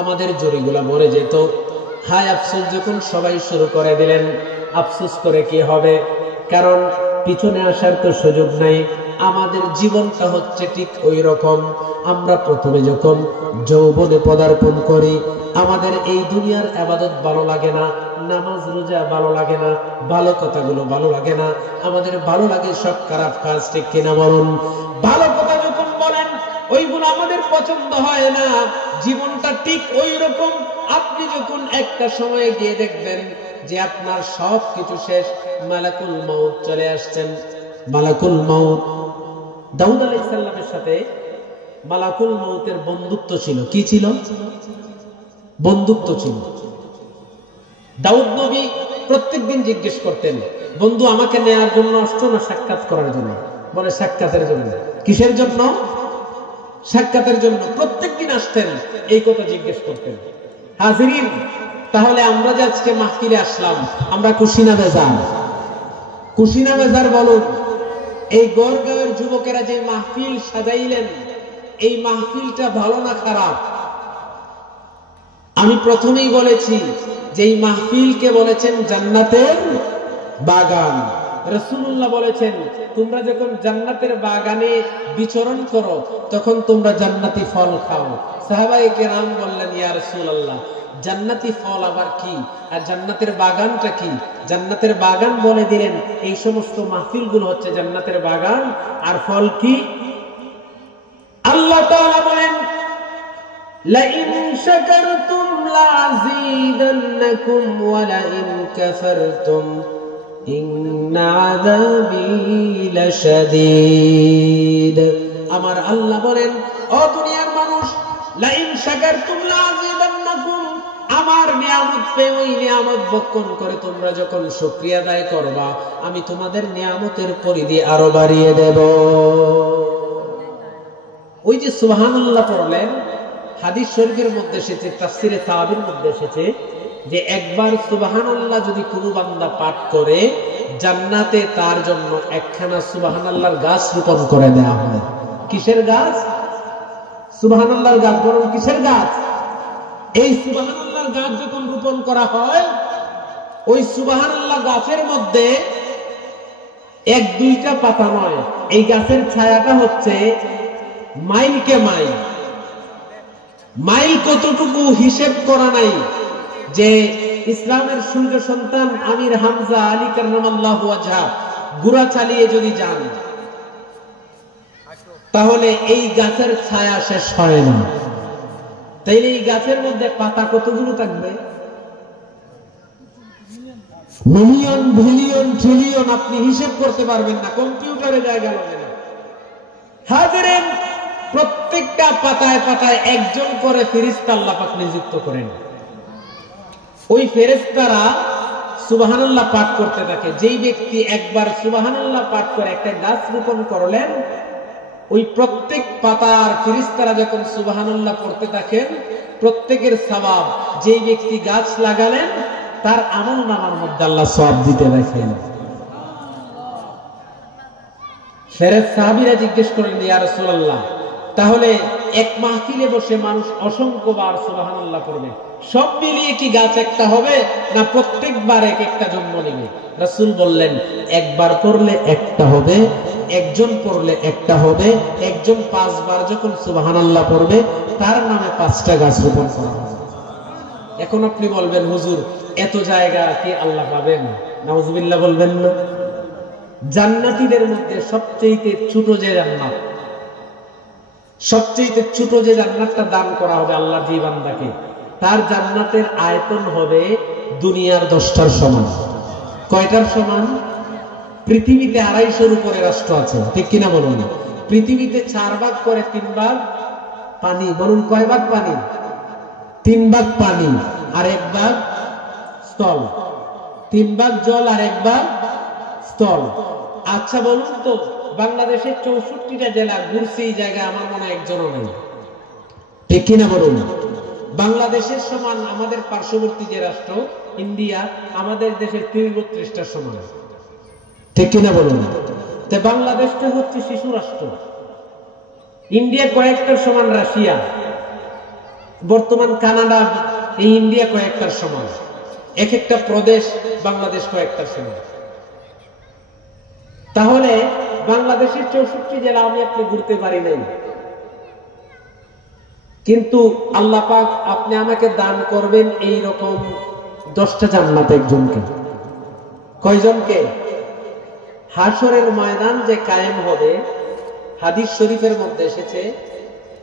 আমাদের জড়িগুলা মরে যেত। হায় আফসোস যখন সবাই শুরু করে দিলেন, আফসোস করে কি হবে, কারণ পিছনে আসার তো সুযোগ নাই। আমাদের জীবনটা হচ্ছে ঠিক ওই রকম, আমরা প্রথমে যখন যৌবনে পদার্পণ করি আমাদের এই দুনিয়ার ইবাদত ভালো লাগে না, নামাজ রোজা ভালো লাগে না, ভালো কথাগুলো ভালো লাগে না, আমাদের ভালো লাগে সব খারাপ কাজ, ঠিক কিনা বলুন? ভালো কথা যখন বলেন ওইগুলো আমাদের পছন্দ হয় না। জীবনটা ঠিক ওই রকম, আপনি যখন একটা সময়ে গিয়ে দেখবেন যে আপনার সব কিছু শেষ, মালাকুল মাউত চলে আসছেন। মালাকুল মাউত, দাউদ আলাইহিস সালামের সাথে মালাকুল মাউতের বন্ধুত্ব ছিল। কি ছিল? বন্ধুত্ব ছিল। দাউদ নবী প্রত্যেকদিন জিজ্ঞেস করতেন, বন্ধু আমাকে নেয়ার জন্য আসছো না সাক্ষাৎ করার জন্য? বলে সাক্ষাতের জন্য। কিসের জন্য? সাক্ষাতের জন্য। প্রত্যেকদিন আসতেন, এই কথা জিজ্ঞেস করতেন। হাজিরিন, তাহলে আমরা যে আজকে মাহফিলে আসলাম, আমরা খুশি না বেজার? খুশি না বেজার বলুন? এই গড়গাঁওয়ের যুবকেরা যে মাহফিল সাজাইলেন, এই মাহফিলটা ভালো না খারাপ? আমি প্রথমেই বলেছি যে এই মাহফিলকে বলেছেন জান্নাতের বাগান। রাসূলুল্লাহ বলেছেন তোমরা যখন জান্নাতের বাগানে বিচরণ করো তখন তোমরা জান্নাতি ফল খাও। সাহাবায়ে কেরাম বললেন, ইয়া রাসূলুল্লাহ, জান্নাতি ফল আবার কি, আর জান্নাতের বাগানটা কি? জান্নাতের বাগান বলে দিলেন এই সমস্ত মাহফিলগুলো হচ্ছে জান্নাতের বাগান। আর ফল কি? আল্লাহ তাআলা বলেন, লাইন শাকারতুম লাযীদান্নাকুম ওয়া লাইন কাফারতুম ইন্না আযাবী লাশাদীদ। আমার আল্লাহ বলেন, ও দুনিয়ার মানুষ, লাইন শাকারতুম লাযীদান্নাকুম, আমার নিয়ামত পেয়ে ওই নিয়ামত ভক্ষণ করে তোমরা যখন শুকরিয়া আদায় করবা, আমি তোমাদের নিয়ামতের পরিধি আরো বাড়িয়ে দেব। ওই যে সুবহানাল্লাহ পড়লেন, হাদিস শরীফের মধ্যে এসেছে, তাফসীরে তাবির মধ্যে এসেছে যে একবার সুবহানাল্লাহ যদি কোনো বান্দা পাঠ করে, জান্নাতে তার জন্য একখানা সুবহানাল্লাহর গাছ রোপণ করে দেওয়া হয়। কিসের গাছ? সুবহানাল্লাহর গাছ। বলুন কিসের গাছ? এই সুবহানাল্লাহর গাছ যখন রোপণ করা হয়, ওই সুবহানাল্লাহ গাছের মধ্যে এক দুইটা পাতা নয়, এই গাছের ছায়াটা হচ্ছে মাইলকে মাইল। মাইল কতটুকু হিসেব করা নাই, যে ইসলামের সূর্য সন্তান আমির হামজা আলী কাররামাল্লাহু ওয়াজহা ঘোড়া চালিয়ে যদি যান, তাহলে এই গাছের ছায়া শেষ হয় না। তাইলে এই গাছের মধ্যে পাতা কতগুলো থাকবে? মিলিয়ন বিলিয়ন ট্রিলিয়ন আপনি হিসেব করতে পারবেন না, কম্পিউটারে জায়গা লাগে না। হাজিরেন, প্রত্যেকটা পাতায় পাতায় একজন করে ফেরেশতা আল্লাহ পাক নিযুক্ত করেন। ওই ফেরেশতারা সুবহানাল্লাহ পাঠ করতে থাকে। যেই ব্যক্তি একবার সুবহানাল্লাহ পাঠ করে একটা গাছ রোপণ করলেন, ওই প্রত্যেক পাতার ফেরেশতারা যখন সুবহানাল্লাহ পড়তে থাকেন, প্রত্যেকের সওয়াব যেই ব্যক্তি গাছ লাগালেন তার আমলনামার মধ্যে আল্লাহ সওয়াব দিতে রাখেন। ফেরেশতা সাহাবীরা জিজ্ঞেস করেন, ইয়া রাসূলুল্লাহ, তাহলে এক মাহফিলে বসে মানুষ অসংখ্যবার সুবহানাল্লাহ পড়বে, সব মিলিয়ে কি গাছ একটা হবে, না প্রত্যেকবার এক একটা জন্ম নেবে? রাসূল বললেন, একবার পড়লে একটা হবে, একজন পড়লে একটা হবে, একজন 5 বার যখন সুবহানাল্লাহ পড়বে তার নামে 5টা গাছ রোপণ করা হবে। এখন আপনি বলবেন, হুজুর এত জায়গা কি আল্লাহ পাবেন? নাউজুবিল্লাহ বলবেন না? জান্নাতীদের মধ্যে সবচেয়ে ছোট যে জান্নাত, সবচেয়ে ছোট যে জান্নাতটা দান করা হবে আল্লাহর যে বান্দাকে, তার জান্নাতের আয়তন হবে দুনিয়ার 10টার সমান। কয়টার সমান? পৃথিবীতে 250-এর উপরে রাষ্ট্র আছে, ঠিক কিনা বলুন? পৃথিবীতে 4 ভাগ করে 3 ভাগ পানি। বলুন কয় ভাগ পানি? 3 ভাগ পানি আর 1 ভাগ স্থল। 3 ভাগ জল আর 1 ভাগ স্থল। আচ্ছা বলুন তো, বাংলাদেশের 64টা জেলা ঘুরছে, এই জায়গায় আমার মনে হয় একজনও নেই, ঠিক কিনা বলুন? বাংলাদেশের সমান আমাদের পার্শ্ববর্তী যে রাষ্ট্র ইন্ডিয়া, আমাদের দেশের 33টা সমান, ঠিক কিনা বলুন? তো বাংলাদেশটা হচ্ছে শিশু রাষ্ট্র, ইন্ডিয়া কয়েকটার সমান, রাশিয়া, বর্তমান কানাডা, এই ইন্ডিয়া কয়েকটার সমান, এক একটা প্রদেশ বাংলাদেশ কয়েকটার সমান। তাহলে বাংলাদেশের 64 জেলা আমি আপনি ঘুরতে পারি নাই, কিন্তু আল্লাহ পাক আপনি আমাকে দান করবেন এই রকম 10টা জান্নাত একজনকে। কয়জনকে? হাশরের ময়দান যে কায়েম হবে, হাদিস শরীফের মধ্যে এসেছে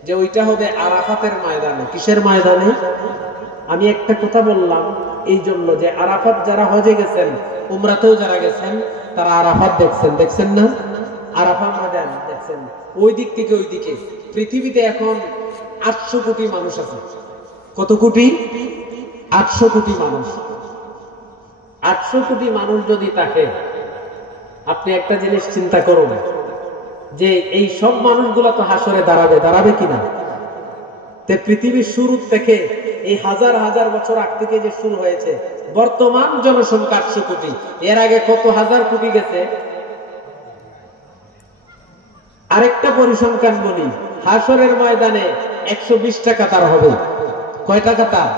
যে ওইটা হবে আরাফাতের ময়দানে। কিসের ময়দানে? আমি একটা কথা বললাম এই জন্য যে আরাফাত যারা হজে গেছেন, উমরাতেও যারা গেছেন, তারা আরাফাত দেখছেন, দেখছেন না? আরাফার ময়দান দেখছেন। ওই দিক থেকে ওই দিকে পৃথিবীতে এখন 800 কোটি মানুষ আছে। কত কোটি? 800 কোটি মানুষ। 800 কোটি মানুষ যদি থাকে, আপনি একটা জিনিস চিন্তা করুন যে এই সব মানুষগুলো তো হাসরে দাঁড়াবে, দাঁড়াবে কিনা? তে পৃথিবীর শুরু থেকে এই হাজার হাজার বছর আগ থেকে যে শুরু হয়েছে, বর্তমান জনসংখ্যা 800 কোটি। এর আগে কত হাজার কোটি গেছে? আরেকটা পরিসংখ্যান বলি, হাসরের ময়দানে 120টা কাতার হবে। কয়টা কাতার?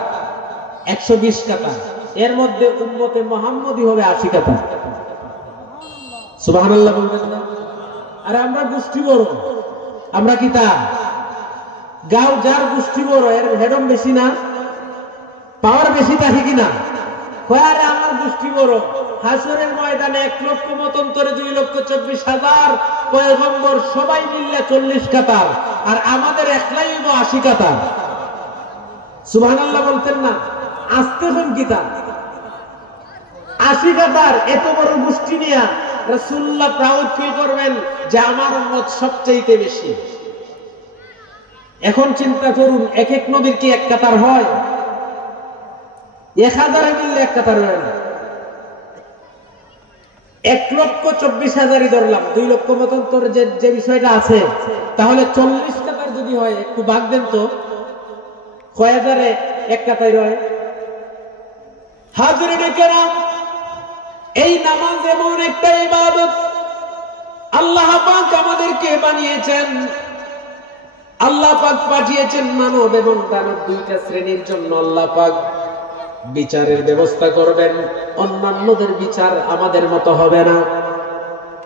120 কাতার। এর মধ্যে উম্মতে মুহাম্মদী হবে 80 কাতার। সুবহানাল্লাহ বলবেন না? আরে আমরা গোষ্ঠী বড়, আমরা কি তা গাও যার গোষ্ঠী বড় এর হেডম বেশি না, পাওয়ার বেশি থাকে কিনা? আরে আমার গোষ্ঠী বড়। হাসরের ময়দানে 1 লক্ষ মতন্তরে 2,24,000 পয়গম্বর সবাই মিললে 40 কাতার, আর আমাদের একলাই 80 কাতার। সুবহানাল্লাহ বলতেন না? আসতে হন কি তা 80 কাতার। এত বড় গোষ্ঠী নিয়ে রাসূলুল্লাহ প্রাউড ফিল করবেন যে আমার উম্মত সবচেয়ে বেশি। এখন চিন্তা করুন, এক এক নবীর কি 1 কাতার হয়? 1000 মিললে 1 কাতার হয় না। 1,24,000 ধরলাম, 2 লক্ষ মতন্তর যে বিষয়টা আছে, তাহলে 40 কাতার যদি হয়, একটু ভাগ দেন তো, কয় হাজারে 1 কাতার হয়? হাজিরিনে কেরাম, এই নামাজ এমন একটা ইবাদত আল্লাহ পাক আমাদেরকে বানিয়েছেন। আল্লাহ পাক পাঠিয়েছেন মানব এবং দানব 2টা শ্রেণীর জন্য। আল্লাহ পাক বিচারের ব্যবস্থা করবেন, অন্যান্যদের বিচার আমাদের মতো হবে না।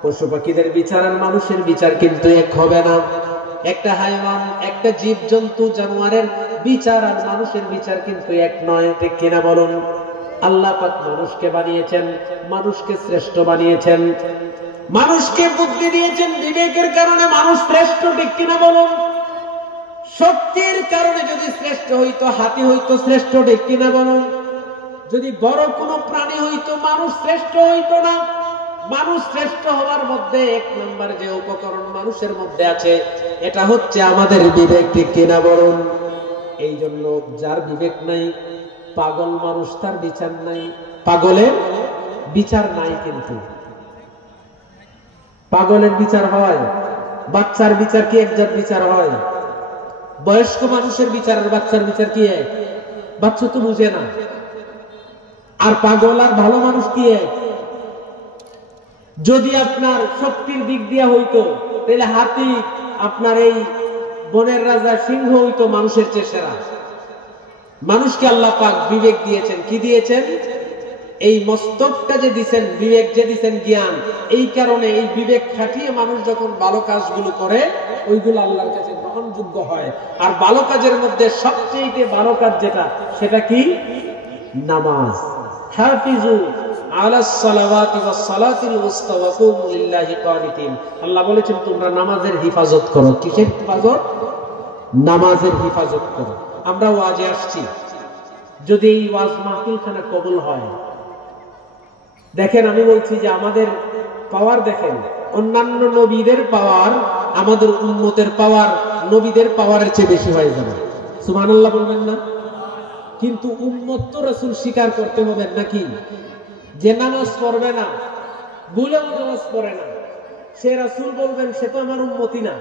পশু পাখিদের বিচার আর মানুষের বিচার কিন্তু এক হবে না। একটা হাইওয়ান, একটা জীব জন্তু জানোয়ারের বিচার আর মানুষের বিচার কিন্তু এক নয়, ঠিক কিনা বলুন? আল্লাহ পাক মানুষকে বানিয়েছেন, মানুষকে শ্রেষ্ঠ বানিয়েছেন, মানুষকে বুদ্ধি দিয়েছেন, বিবেকের কারণে মানুষ শ্রেষ্ঠ, ঠিক কিনা বলুন? শক্তির কারণে যদি শ্রেষ্ঠ হইতো, হাতি হইতো শ্রেষ্ঠ, ঠিক কিনা বলুন? যদি বড় কোনো প্রাণী হইতো মানুষ শ্রেষ্ঠ হইতো না। মানুষ শ্রেষ্ঠ হওয়ার মধ্যে এক নম্বর যে উপকরণ মানুষের মধ্যে আছে এটা হচ্ছে আমাদের বিবেক, ঠিক কিনা বলুন? এই জন্য যার বিবেক নাই, পাগল মানুষ, তার বিচার নাই। পাগলের বিচার নাই, কিন্তু পাগলের বিচার হয়, বাচ্চার বিচার কি একজাত বিচার হয়? বয়স্ক মানুষের বিচার আর বাচ্চার বিচার কি এক? বাচ্চা তো বুঝে না। আর পাগল আর ভালো মানুষ কি এক? যদি আপনার শক্তির দিক দিয়া হইতো তাহলে হাতি আপনার এই বনের রাজা সিংহ হইতো মানুষের চেয়ে সেরা। মানুষকে আল্লাহ পাক বিবেক দিয়েছেন, কি দিয়েছেন? এই মস্তকটা যে দিয়েছেন, বিবেক যে দিয়েছেন, জ্ঞান। এই কারণে এই বিবেক খাটিয়ে মানুষ যখন ভালো কাজগুলো করে ওইগুলো আল্লাহর কাছে গ্রহণযোগ্য হয়। আর ভালো কাজের মধ্যে সবচেয়ে ভালো কাজ যেটা, সেটা কি? নামাজ। হাফিজু আলাস সালাওয়াতি ওয়াস সালাতিল উসতা ওয়া কুমু লিল্লাহি কানিতিন। আল্লাহ বলেছেন তোমরা নামাজের হিফাজত করো। কিসের হিফাজত? নামাজের হিফাজত করো। আমরা ওয়াজে আসছি, যদি এই ওয়াজ মাহফিলখানা কবুল হয়, দেখেন আমি বলছি যে আমাদের পাওয়ার দেখেন, অন্যান্য নবীদের পাওয়ার আমাদের উম্মতের পাওয়ার নবীদের পাওয়ারের চেয়ে বেশি হয়ে যাবে। সুবহানাল্লাহ বলবেন না? কিন্তু উম্মত তো রাসূল স্বীকার করতে হবে নাকি? যে নামাজ পড়বে না, ভুলেও নামাজ পড়ে না, সে রাসূল বলবেন সে তো আমার উম্মতি না।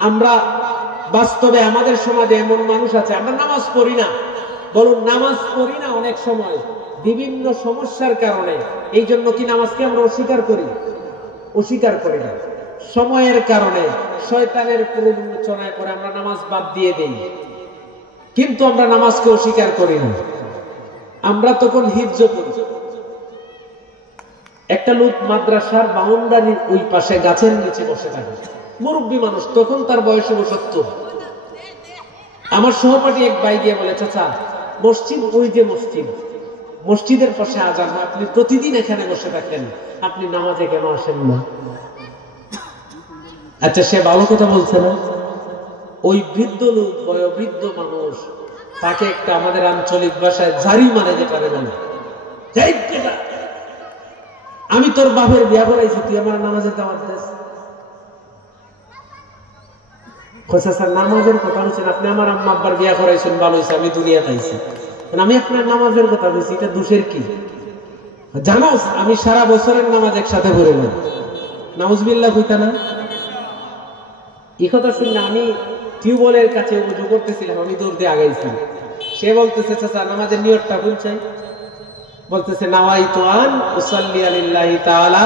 আমরা বাস্তবে আমাদের সমাজে এমন মানুষ আছে, আমরা নামাজ পড়ি না, বলুন নামাজ পড়ি না অনেক সময় বিভিন্ন সমস্যার কারণে। এই জন্য কি নামাজকে আমরা অস্বীকার করি? অস্বীকার করি না। সময়ের কারণে, শয়তানের প্ররোচনায় করে আমরা নামাজ বাদ দিয়ে দেই, কিন্তু আমরা নামাজকে অস্বীকার করি না। আমরা তখন হিফজ করি। একটা লোক মাদ্রাসার বাউন্ডারির ওই পাশে গাছের নিচে বসে থাকে, মুরব্বী মানুষ, তখন তার বয়স ৭৯। আমার সহপাঠী এক ভাই গিয়ে বলে, চাচা মসজিদ ওই যে মসজিদ, মসজিদের পাশে আজান হয়, আপনি প্রতিদিন এখানে বসে থাকেন, আপনি নামাজে কেন আসেন না? আচ্ছা, সে ভালো কথা বলছে না? ওই বৃদ্ধ লোক, বয়োবৃদ্ধ মানুষ, তাকে একটা আমাদের আঞ্চলিক ভাষায় ঝাড়ি মানে, যেটা বলে, আমি তোর বাপের বিয়া করাইছি, তুই আমার নামাজের দাওয়াত দিস? নামাজের কথা বলছেন আপনি? আমার আম্মা আব্বার বিয়া করাইছেন, ভালো হয়েছে, আমি দুনিয়া পাইছি, আমি আপনার নামাজের কথা বলছি, এটা দোষের কি? জানোস আমি সারা বছরের নামাজ একসাথে পড়ে না, নাউজুবিল্লাহ কইতা না? এই কথা শুনলে আমি টিউবওয়েলের কাছে উজু করতেছিলাম, আমি দৌড় দিয়ে আগাইছি। সে বলতেছে, চাচা নামাজের নিয়তটা বলছে, বলতেছে নাওয়াইতু আন উসাল্লি লিল্লাহি তাআলা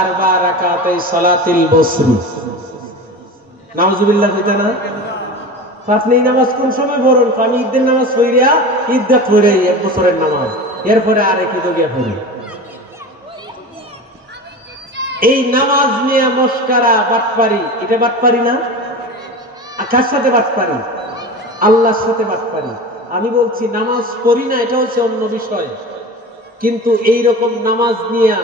আরবা রাকাতাই সালাতিল বসরি। নাউজুবিল্লাহ কইতা না? আপনি নামাজ কোন সময় পড়েন? আমি ঈদের নামাজ পড়িয়া ঈদগাহ পড়ে এক বছরের নামাজ, এরপরে আর একই দগিয়া পড়ি। এই নামাজ নিয়ে মস্কারা, বাটপারি, এটা বাটপারি না? কার সাথে বাটপারি? আল্লাহর সাথে বাটপারি। আমি বলছি নামাজ পড়ি না, এটা হচ্ছে অন্য বিষয়, কিন্তু এই রকম নামাজ নিয়ে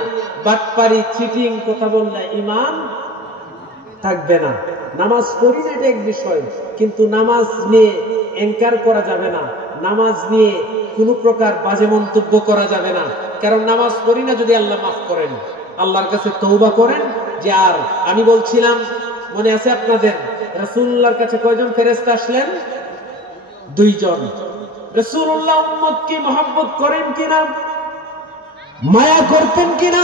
বাটপারি, চিটিং কথা বললে ঈমান থাকবে না। নামাজ পড়ি না এটা এক বিষয়, কিন্তু নামাজ নিয়ে এনকার করা যাবে না, নামাজ নিয়ে কোনো প্রকার বাজে মন্তব্য করা যাবে না। কারণ নামাজ পড়ি না যদি আল্লাহ মাফ করেন, আল্লাহর কাছে তওবা করেন। যে আর আমি বলছিলাম, মনে আছে আপনাদের, রাসূলুল্লাহর কাছে কয়জন ফেরেশতা আসলেন? 2 জন। রাসূলুল্লাহ উম্মতকে মহব্বত করেন কিনা, মায়া করতেন কিনা?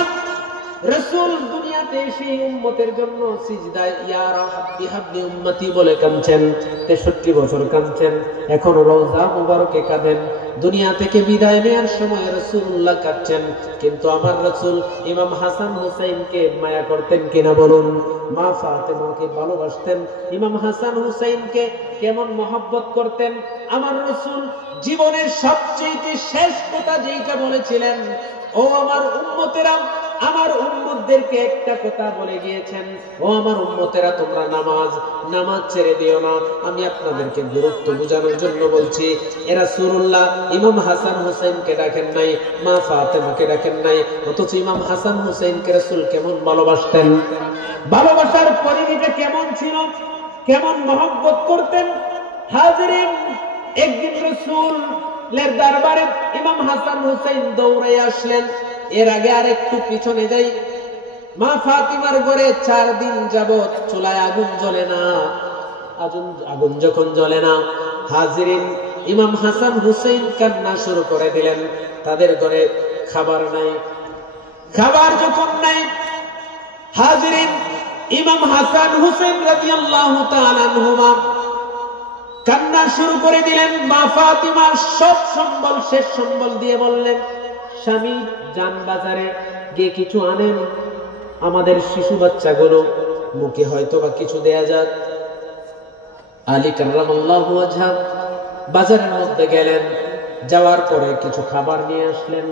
রাসূল দুনিয়াতে এসে উম্মতের জন্য সিজদায় ইয়া রাব্বি হাবলি উম্মতি বলে কাঁদছেন, 63 বছর কাঁদছেন, এখনো রওজা মুবারকে কাঁদেন। দুনিয়া থেকে বিদায় নেওয়ার সময় রাসূলুল্লাহ কাঁদছেন, কিন্তু আমার রাসূল ইমাম হাসান হুসাইনকে মায়া করতেন কিনা বলুন? মা ফাতেমাকে ভালোবাসতেন, ইমাম হাসান হুসাইনকে কেমন মহব্বত করতেন। আমার রাসূল জীবনের সবচেয়ে শেষ কথা যেটা বলেছিলেন, ও আমার উম্মতেরা, আমার উম্মতদেরকে একটা কথা বলে গিয়েছেন, ও আমার উম্মতেরা তোমরা নামাজ ছেড়ে দিও না। আমি আপনাদেরকে গুরুত্ব বোঝানোর জন্য বলছি। এরা রাসূলুল্লাহ ইমাম হাসান হুসাইনকে ডাকেন নাই, মা ফাতেমাকে ডাকেন নাই, অথচ ইমাম হাসান হুসাইনকে রাসূল কেমন ভালোবাসতেন, ভালোবাসার পরিধিটা কেমন ছিল, কেমন মহব্বত করতেন। হাজিরিন, একদিন রাসূল রসুলের দরবারে ইমাম হাসান হুসাইন দৌড়ে আসলেন। এর আগে আর একটু পিছনে যাই, মা ফাতিমার ঘরে 4 দিন যাবত চুলায় আগুন জ্বলে না। আগুন যখন জ্বলে না, হাজিরিন, ইমাম হাসান হুসাইন কান্না শুরু করে দিলেন। তাদের ঘরে খাবার নাই। খাবার যখন নাই, হাজিরিন, ইমাম হাসান হুসাইন রাদিয়াল্লাহু তাআলা আনহুমা কান্না শুরু করে দিলেন। মা ফাতিমা সব সম্বল, শেষ সম্বল দিয়ে বললেন, স্বামী যান বাজারে গিয়ে কিছু আনেন, আমাদের শিশু বাচ্চাগুলো মুখে হয়তো বা কিছু দেয়া যাক। আলী কাররামাল্লাহু ওয়াজহা বাজারের মধ্যে গেলেন। যাওয়ার পরে কিছু খাবার নিয়ে আসলেন।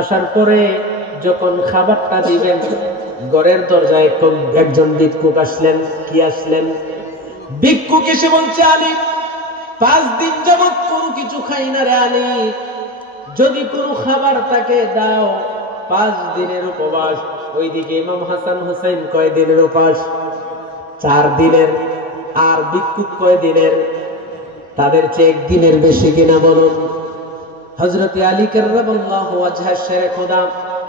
আসার পরে যখন খাবারটা দিবেন, ঘরের দরজায় একজন ভিক্ষুক আসলেন। কি আসলেন? ভিক্ষুক এসে বলছে, আলী, 5 দিন যাবত কোনো কিছু খাই না রে আলী, যদি কোনো খাবার তাকে দাও। 5 দিনের উপবাস। ওইদিকে ইমাম হাসান হুসাইন কয় দিনের উপবাস? 4 দিনের। আর ভিক্ষুক কয় দিনের? তাদের চেয়ে 1 দিনের বেশি কিনা বলুন? হযরত আলী কাররামাল্লাহু ওয়াজহা শেরে খোদা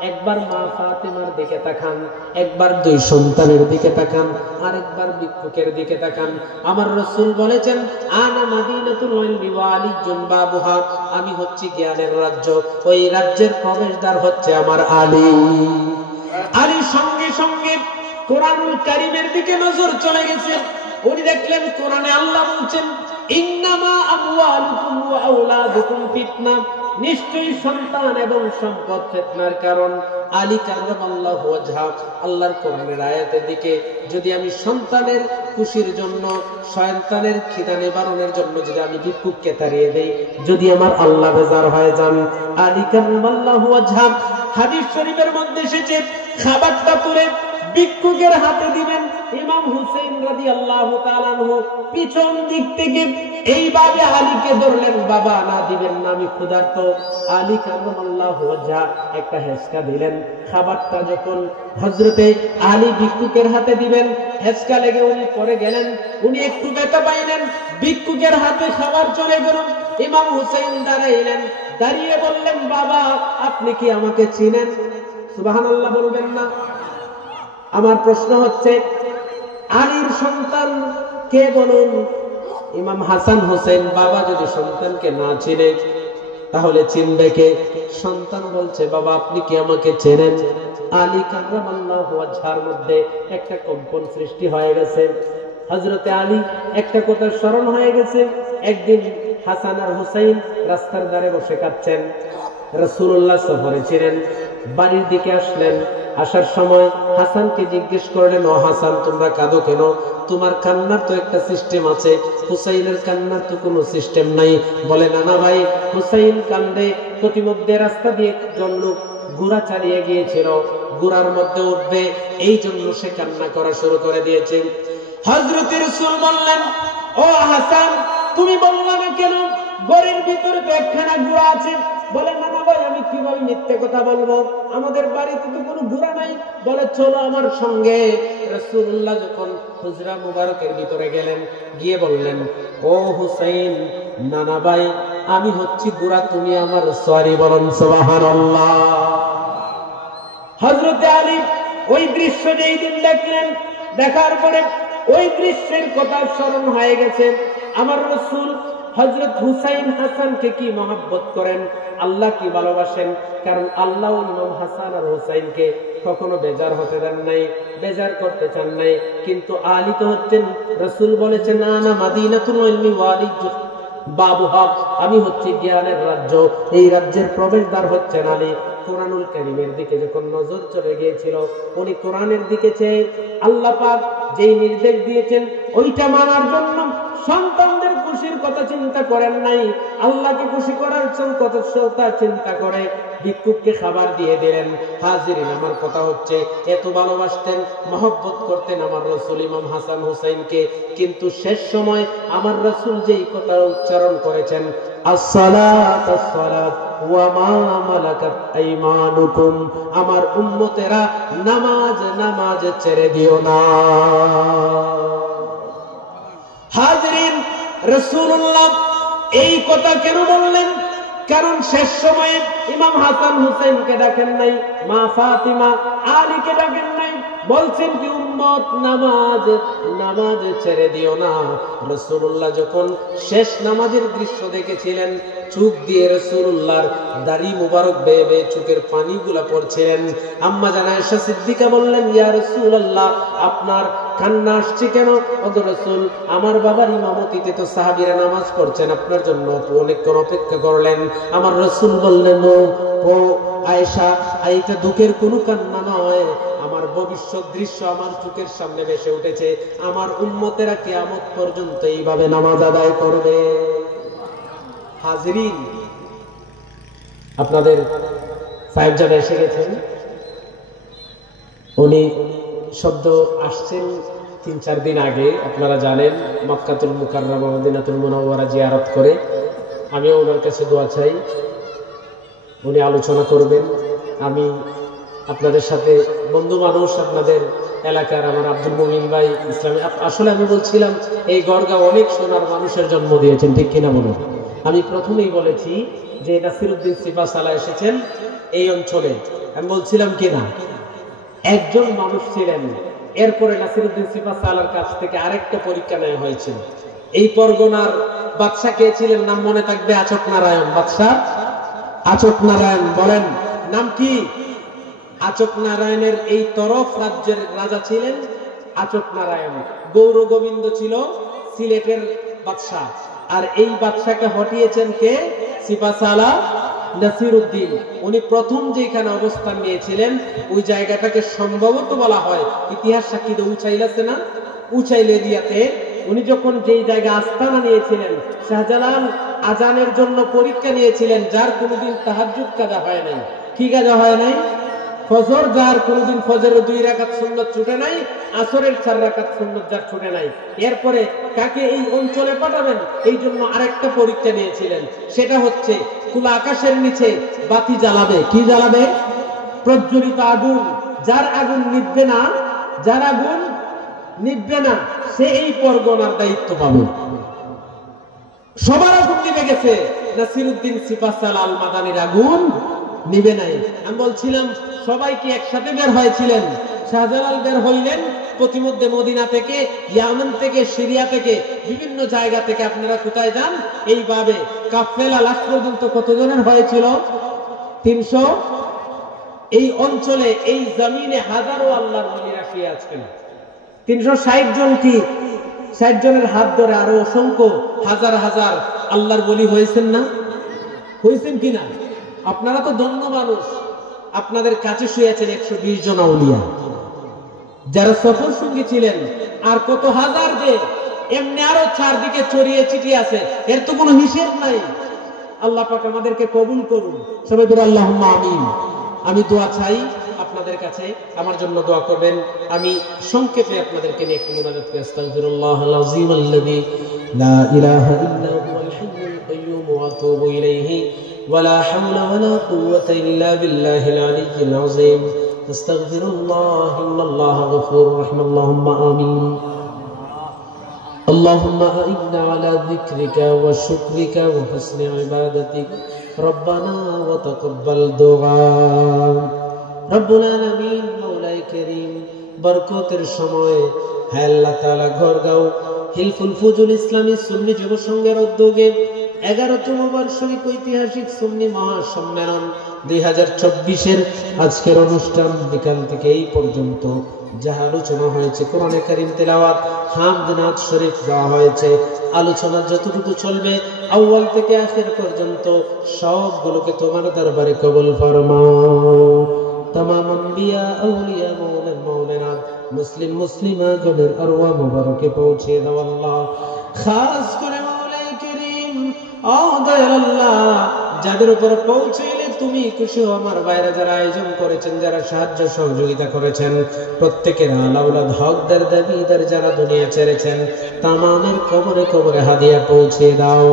একবার মা ফাতিমার দিকে তাকান, একবার 2 সন্তানের দিকে তাকান, আর একবার ভিক্ষুকের দিকে তাকান। আমার রাসূল বলেছেন, আনা মাদিনাতুল ইলমি ওয়া আলিয়্যুন বাবুহা, আমি হচ্ছি জ্ঞানের রাজ্য, ওই রাজ্যের প্রবেশদ্বার হচ্ছে আমার আলী। আলী সঙ্গে সঙ্গে কোরআনুল কারীমের দিকে নজর চলে গেছে। উনি দেখলেন কোরআনে আল্লাহ বলছেন, ইন্নামা আমওয়ালুকুম ওয়া আওলাদুকুম ফিতনা, নিশ্চয়ই সন্তান এবং সম্পদ ফিতনার কারণ। আলী কাররামাল্লাহু ওয়াজহা আল্লাহর কোরআনের আয়াতের দিকে যদি আমি সন্তানের খুশির জন্য, সন্তানের খিদা নিবারণের জন্য যদি আমি ভিক্ষুককে তাড়িয়ে দেই, যদি আমার আল্লাহ বেজার হয়ে যান, আলী কাররামাল্লাহু ওয়াজহা হাদিস শরীফের মধ্যে এসেছে, খাবারটা তুলে ভিক্ষুকের হাতে দিবেন। ইমাম হুসাইন রাদিয়াল্লাহু তাআলা আনহু পিছন দিক থেকে এইভাবে আলীকে ধরলেন, বাবা না দিবেন না, আমি ক্ষুধার্ত। আলী কাররামাল্লাহু ওয়াজহা একটা হেঁচকা দিলেন। খাবারটা যখন হযরতে আলী ভিক্ষুকের হাতে দিবেন, হেঁচকা লেগে উনি পড়ে গেলেন। উনি একটু ব্যথা পাইলেন, ভিক্ষুকের হাতে খাবার চলে গেল। ইমাম হুসাইন দাঁড়াইলেন, দাঁড়িয়ে বললেন, বাবা আপনি কি আমাকে চিনেন? সুবহানাল্লাহ বলবেন না? আমার প্রশ্ন হচ্ছে, আলীর সন্তান কে বলুন? ইমাম হাসান হোসেন। বাবা যদি সন্তানকে না চিনে তাহলে চিনবে কে? সন্তান বলছে, বাবা আপনি কি আমাকে চেনেন? আলী কাররামাল্লাহু ওয়াজহার মধ্যে একটা কম্পন সৃষ্টি হয়ে গেছে। হযরতে আলী একটা কথা স্মরণ হয়ে গেছে। একদিন হাসান আর হুসাইন রাস্তার ধারে বসে কাঁদছেন। রাসূলুল্লাহ সফরে ছিলেন, বাড়ির দিকে আসলেন। আসার সময় হাসানকে জিজ্ঞেস করলেন, ও হাসান তোমরা কাঁদো কেন? তোমার কান্নার তো একটা সিস্টেম আছে, হুসাইনের কান্নার তো কোনো সিস্টেম নাই। বলে, না না ভাই, হুসাইন কান্দে, প্রতিমধ্যে রাস্তা দিয়ে একজন লোক ঘোড়া চালিয়ে গিয়েছিল, ঘোড়ার মধ্যে উঠবে, এই জন্য সে কান্না করা শুরু করে দিয়েছে। হযরত রাসূল বললেন, ও হাসান তুমি বললা না কেন ঘরের ভিতরে তো একখানা ঘোড়া আছে? বলে, না না ভাই, আমি কিভাবে মিথ্যে কথা বলবো, আমাদের বাড়িতে তো কোনো ঘোড়া নাই। বলে, চলো আমার সঙ্গে। রাসূলুল্লাহ যখন হুজরা মুবারকের ভিতরে গেলেন, গিয়ে বললেন, ও হুসাইন, না না ভাই, আমি হচ্ছি ঘোড়া, তুমি আমার সওয়ারি। বলেন সুবহানাল্লাহ। হযরতে আলী ওই দৃশ্য যেই দিন দেখলেন, দেখার পরে ওই দৃশ্যের কথা স্মরণ হয়ে গেছে। আমার রাসূল হযরত হুসাইন হাসানকে কি মহব্বত করেন, আল্লাহ কি ভালোবাসেন। কারণ আল্লাহ ইমাম হাসান আর হুসাইনকে কখনো বেজার হতে দেন নাই, বেজার করতে চান নাই। কিন্তু আলী তো হচ্ছেন, রাসূল বলেছেন, না না মাদিনাতুল ইলমি ওয়া আলিয়্যুন বাবুহা, আমি হচ্ছি জ্ঞানের রাজ্য, এই রাজ্যের প্রবেশদ্বার হচ্ছেন আলী। কোরআনুল কারীমের দিকে যখন নজর চলে গিয়েছিল, উনি কোরআনের দিকে চেয়ে আল্লাহ পাক যেই নির্দেশ দিয়েছেন ওইটা মানার জন্য সন্তানদের খুশির কথা চিন্তা করেন নাই, আল্লাহকে খুশি করার কথা চিন্তা করে ভিক্ষুককে খাবার দিয়ে দিলেন। হাজিরিন, আমার কথা হচ্ছে, এত ভালোবাসতেন, মহব্বত করতেন আমার রাসূল ইমাম হাসান হুসাইনকে। কিন্তু শেষ সময় আমার রাসূল যেই কথা উচ্চারণ করেছেন, আসসালাত আসসালাত ওয়া মা মালাকাত আইমানুকুম, আমার উম্মতেরা নামাজ নামাজ ছেড়ে দিও না। হাজিরিন, রাসূলুল্লাহ এই কথা কেন বললেন? কারণ শেষ সময়ে ইমাম হাসান হুসাইনকে ডাকেন নাই, মা ফাতিমা আলীকে ডাকেন নাই, বলছেন কি উম্মত নামাজ ছেড়ে দিও না। রাসূলুল্লাহ যখন শেষ নামাজের দৃশ্য দেখেছিলেন, চোখ দিয়ে রাসূলুল্লাহর দাড়ি মুবারক বেয়ে বেয়ে চোখের পানিগুলা পড়ছিলেন। আম্মা জান আয়েশা সিদ্দিকা বললেন, ইয়া রাসূলুল্লাহ, আপনার কান্না আসছে কেন? ওগো রাসূল, আমার বাবার ইমামতিতে তো সাহাবীরা নামাজ পড়ছেন, আপনার জন্য অনেকক্ষণ অপেক্ষা করলেন। আমার রাসূল বললেন, ও আয়েশা, এইটা দুঃখের কোনো কান্না নয়, আমার ভবিষ্যৎ দৃশ্য আমার চোখের সামনে ভেসে উঠেছে। আমার উম্মতেরা কিয়ামত পর্যন্ত এইভাবে নামাজ আদায় করবে। হাজিরিন, আপনাদের সাহেব যারা এসে গেছেন, উনি শব্দ আসছেন ৩-৪ দিন আগে। আপনারা জানেন মক্কাতুল মুকাররমা মদিনাতুল মুনাওয়ারা জিয়ারত করে। আমিও ওনার কাছে দোয়া চাই, উনি আলোচনা করবেন। আমি আপনাদের সাথে বন্ধু মানুষ, আপনাদের এলাকার আমার আব্দুল মুমিন ভাই ইসলামী, আসলে আমি বলছিলাম এই গড়গাঁও অনেক সোনার মানুষের জন্ম দিয়েছেন, ঠিক কিনা বলুন? আমি প্রথমেই বলেছি যে নাসিরউদ্দিন সিপাহসালাহ এসেছেন এই অঞ্চলে, আমি বলছিলাম কিনা একজন মানুষ ছিলেন। এরপরে নাসিরউদ্দিন সিপাহসালাহর কাছ থেকে আরেকটা পরীক্ষা নেওয়া হয়েছিল। এই পরগনার বাদশা কে ছিলেন? নাম মনে থাকবে, আচক নারায়ণ। বাদশা আচক নারায়ণ, বলেন নাম কি? আচক নারায়ণের এই তরফ রাজ্যের রাজা ছিলেন আচক নারায়ণ। গৌর গোবিন্দ ছিল সিলেটের বাদশা, আর এই বাদশাকে হটিয়েছেন কে? সিপাহসালাহ নাসিরউদ্দিন। উনি প্রথম যেখানে অবস্থান নিয়েছিলেন ওই জায়গাটাকে সম্ভবত বলা হয়, ইতিহাস সাক্ষী তো উচাইল আছে না, উচাইল এরিয়াতে উনি যখন যেই জায়গায় আস্তানা নিয়েছিলেন, শাহজালাল আজানের জন্য পরীক্ষা নিয়েছিলেন, যার কোনোদিন তাহাজ্জুদ কাজা হয় নাই। কি কাজা হয় নাই? ফজর, যার কোনোদিন ফজরের 2 রাকাত সুন্নাত ছুটে নাই, আসরের 4 রাকাত সুন্নাত যার ছুটে নাই। এরপরে কাকে এই অঞ্চলে পাঠাবেন, এই জন্য আরেকটা পরীক্ষা নিয়েছিলেন। সেটা হচ্ছে খোলা আকাশের নিচে বাতি জ্বালাবে। কি জ্বালাবে? প্রজ্বলিত আগুন। যার আগুন নিভবে না, যার আগুন নিভবে না, সে এই পরগনার দায়িত্ব পাবে। সবার আগুন নিভে গেছে, নাসিরউদ্দিন সিপাহসালাহ আল মাদানির আগুন নিবে নাই। আমি বলছিলাম সবাই কি একসাথে বের হয়েছিলেন? শাহজালাল বের হইলেন প্রতিমধ্যে মদিনা থেকে, ইয়ামান থেকে, সিরিয়া থেকে, বিভিন্ন জায়গা থেকে। আপনারা কোথায় যান এইভাবে কাফেলা লাস্ট পর্যন্ত কতজনের হয়েছিল? 300। এই অঞ্চলে, এই জমিনে হাজারো আল্লাহর ওলিরা শুয়ে আছেন। 360 জন কি 60 জনের হাত ধরে আরো অসংখ্য হাজার হাজার আল্লাহর ওলি হয়েছেন না? হয়েছেন কিনা? আপনারা তো ধন্য মানুষ, আপনাদের কাছে শুয়েছেন 120 জন আউলিয়া, যারা সফর সঙ্গী ছিলেন। আর কত হাজার যে এমনি আরো চারদিকে ছড়িয়ে ছিটিয়ে আছে, এর তো কোনো হিসেব নাই। আল্লাহ পাক আমাদেরকে কবুল করুন। সবাই বলে আল্লাহুম্মা আমিন। আমি দোয়া চাই আপনাদের কাছে, আমার জন্য দোয়া করবেন। আমি সংক্ষেপে আপনাদেরকে নিয়ে একটু মুনাজাত করি। আস্তাগফিরুল্লাহাল আযীম আল্লাযী লা ইলাহা ইল্লা হুয়াল হাইয়ুল কাইয়্যুম ওয়া আতুবু ইলাইহি ولا حول ولا قوة إلا بالله العلي العظيم استغفر الله إن الله غفور رحيم اللهم آمين اللهم أعنا على ذكرك وشكرك وحسن عبادتك ربنا وتقبل دعاء رب العالمين مولاي كريم বরকতের সময় হে আল্লাহ তাআলা ঘরগাঁও হিলফুল ফুজুল ইসলামী সুন্নি যুব সংঘের উদ্যোগে 11তম বার্ষিক ঐতিহাসিক সুন্নি মহাসম্মেলন 2024-এর আজকের অনুষ্ঠান বিকাল থেকে এই পর্যন্ত যা আলোচনা হয়েছে, কোরআনে কারীম তেলাওয়াত, হামদ নাত শরীফ দেওয়া হয়েছে, আলোচনা যতটুকু চলবে আউয়াল থেকে আখির পর্যন্ত সবগুলোকে তোমার দরবারে কবুল ফরমাও। तमाम अंबिया औलिया मौलाना मौलाना मुस्लिम मुस्लिमा गदर अरवा मुबारक पहुंचे दाओ अल्लाह खास करे मौलाई करीम ओ दयाल अल्लाह যাদের উপর পৌঁছাইলে তুমি খুশি হও। আমার ভাইরা যারা আয়োজন করেছেন, যারা সাহায্য সহযোগিতা করেছেন, প্রত্যেকের আলাউলাদ হকদার দাবিদার যারা দুনিয়া ছেড়েছেন, তামামের কবরে কবরে হাদিয়া পৌঁছে দাও।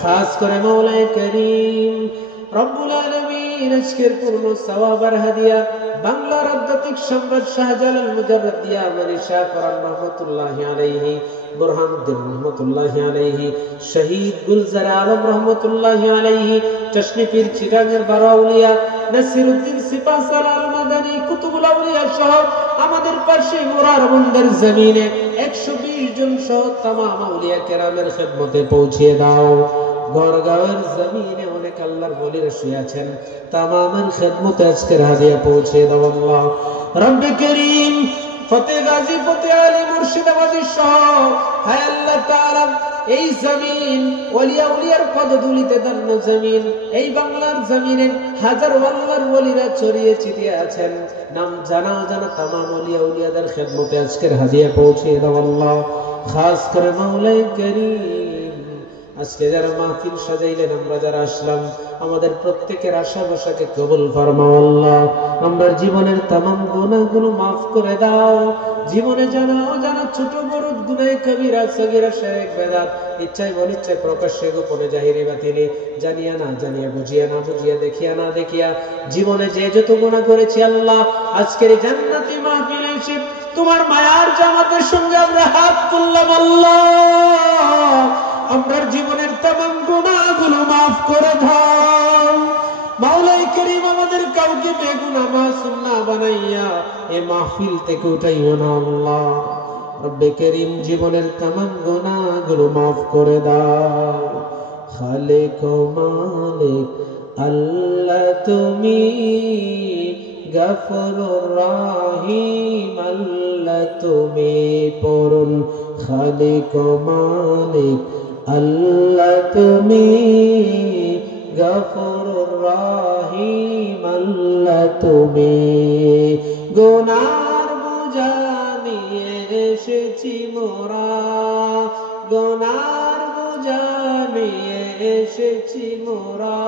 খাস করে মৌলাই করিম রব্বুল আলামিন আজকের পূর্ণ সওয়াব আর হাদিয়া বাংলার আধ্যাত্মিক সম্রাট শাহজালাল মুজাররদিয়া মনি শাহ ফরান রহমাতুল্লাহি আলাইহি, বুরহানুদ্দিন রহমাতুল্লাহি আলাইহি, শহীদ গুলজার আলম রহমাতুল্লাহি আলাইহি, চশনি পীর চিটাগের বারাউলিয়া, নাসিরউদ্দিন সিপাহসালার মাদানী, কুতুবুল আউলিয়া সহ আমাদের পাশে মোরার বন্দর জমিনে 120 জন সহ তামাম আউলিয়া কেরামের খেদমতে পৌঁছে দাও। গড়গাঁওয়ের জমিনে অনেক আল্লাহর ওলিরা শুয়ে আছেন, তামামের খেদমতে আজকের হাদিয়া পৌঁছে দাও আল্লাহ। রব্বে করিম ফতে গাজী, ফতে আলী, মুর্শিদাবাদী সহ হায় আল্লাহ তাআলা এই জমিন ওলিয়া উলিয়ার পদধূলিতে ধন্য জমিন, এই বাংলার জমিনে হাজার আল্লাহর ওলিরা ছড়িয়ে ছিটিয়ে আছেন, নাম জানা অজানা তামাম ওলিয়া উলিয়াদের খেদমতে আজকের হাদিয়া পৌঁছে দাও আল্লাহ। খাস করে মাওলাই করিম আজকে যারা মাহফিল সাজাইলেন, আমরা যারা আসলাম, আমাদের প্রত্যেকের আশা ভরসাকে কবুল ফরমাও আল্লাহ। আমরা জীবনের তামাম গুনাহগুলো maaf করে দাও। জীবনে জানা অজানা ছোট বড় গুনাহ কবিরা সগীরা শিরক বেদাত ইচ্ছায় অনিচ্ছায় প্রকাশ্যে গোপনে জাহিরি বাতিনি জানিয়া না জানিয়া বুঝিয়া না বুঝিয়া দেখিয়া না দেখিয়া জীবনে যে যত গুনাহ করেছি আল্লাহ, আজকের এই জান্নাতি মাহফিলে এসে তোমার মায়ার জামাতের সঙ্গে আমরা হাত তুললাম আল্লাহ। আমার জীবনের তামাম গুনাহগুলো maaf করে দাও মাওলাই করিম। আমাদের কাউকে বেগুনাহ মাসুম না বানাইয়া এই মাহফিল থেকে উঠাইও না আল্লাহ। রব্বে করিম জীবনের তামাম গুনাহগুলো maaf করে দাও। খালিক ও মালিক আল্লাহ তুমি, গফুরুর রহিম আল্লাহ তুমি, পড়ুন খালিক ও মালিক আল্লাহ তুমি, গফুরুর রহিম আল্লাহ তুমি। গুনার বোঝা নিয়ে এসেছি মোরা, গুনার বোঝা নিয়ে এসেছি মোরা,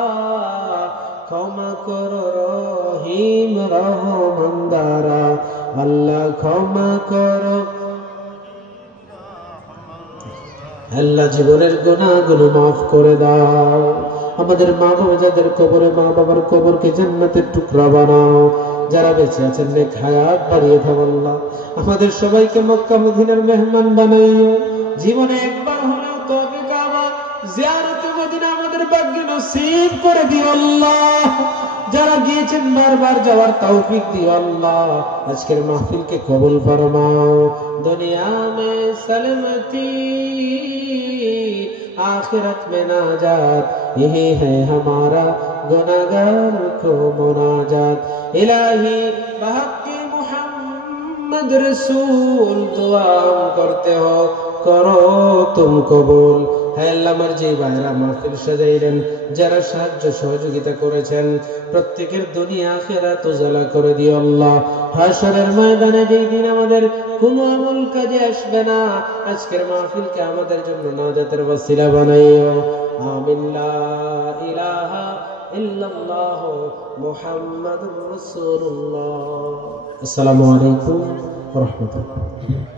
ক্ষমা করো রহিম রহমান দ্বারা আল্লাহ, ক্ষমা করো আল্লাহ। জীবনের গুনাহগুলো maaf করে দাও। আমাদের মা বাবা যাদের কবরে, মা বাবার কবরকে জান্নাতের টুকরা বানাও। যারা বেঁচে আছেন নেক হায়াত বাড়িয়ে দাও আল্লাহ। আমাদের সবাইকে মক্কা মদিনার মেহমান বানাইও। জীবনে একবার হলেও তওবা কাবা জিয়ারতে মদিনা আমাদের ভাগ্য নসিব করে দিও আল্লাহ। যারা গিয়েছেন বারবার যাওয়ার তৌফিক দিও আল্লাহ। আজকের মাহফিলকে কবুল ফরমাও। দুনিয়া মে সলামতি आखिरत में नाजात, यही है हमारा गुनाहगार को मुनाजात। इलाही बहक़ मुहम्मद रसूल दुआ करते हो, करो तुम कबूल। হে আল্লাহ, আমার যে ভাইরা মাহফিল সাজাইলেন, যারা সাহায্য সহযোগিতা করেছেন, প্রত্যেকের দুনিয়া আখিরাত উজালা করে দিও আল্লাহ। হাশরের ময়দানে যেই দিন আমাদের কোনো আমল কাজে আসবে না, আজকের মাহফিলকে আমাদের জন্য নাজাতের ওসিলা বানাইও। আমিন। লা ইলাহা ইল্লাল্লাহ মুহাম্মাদুর রাসূলুল্লাহ। আসসালামু আলাইকুম ওয়া রাহমাতুল্লাহ।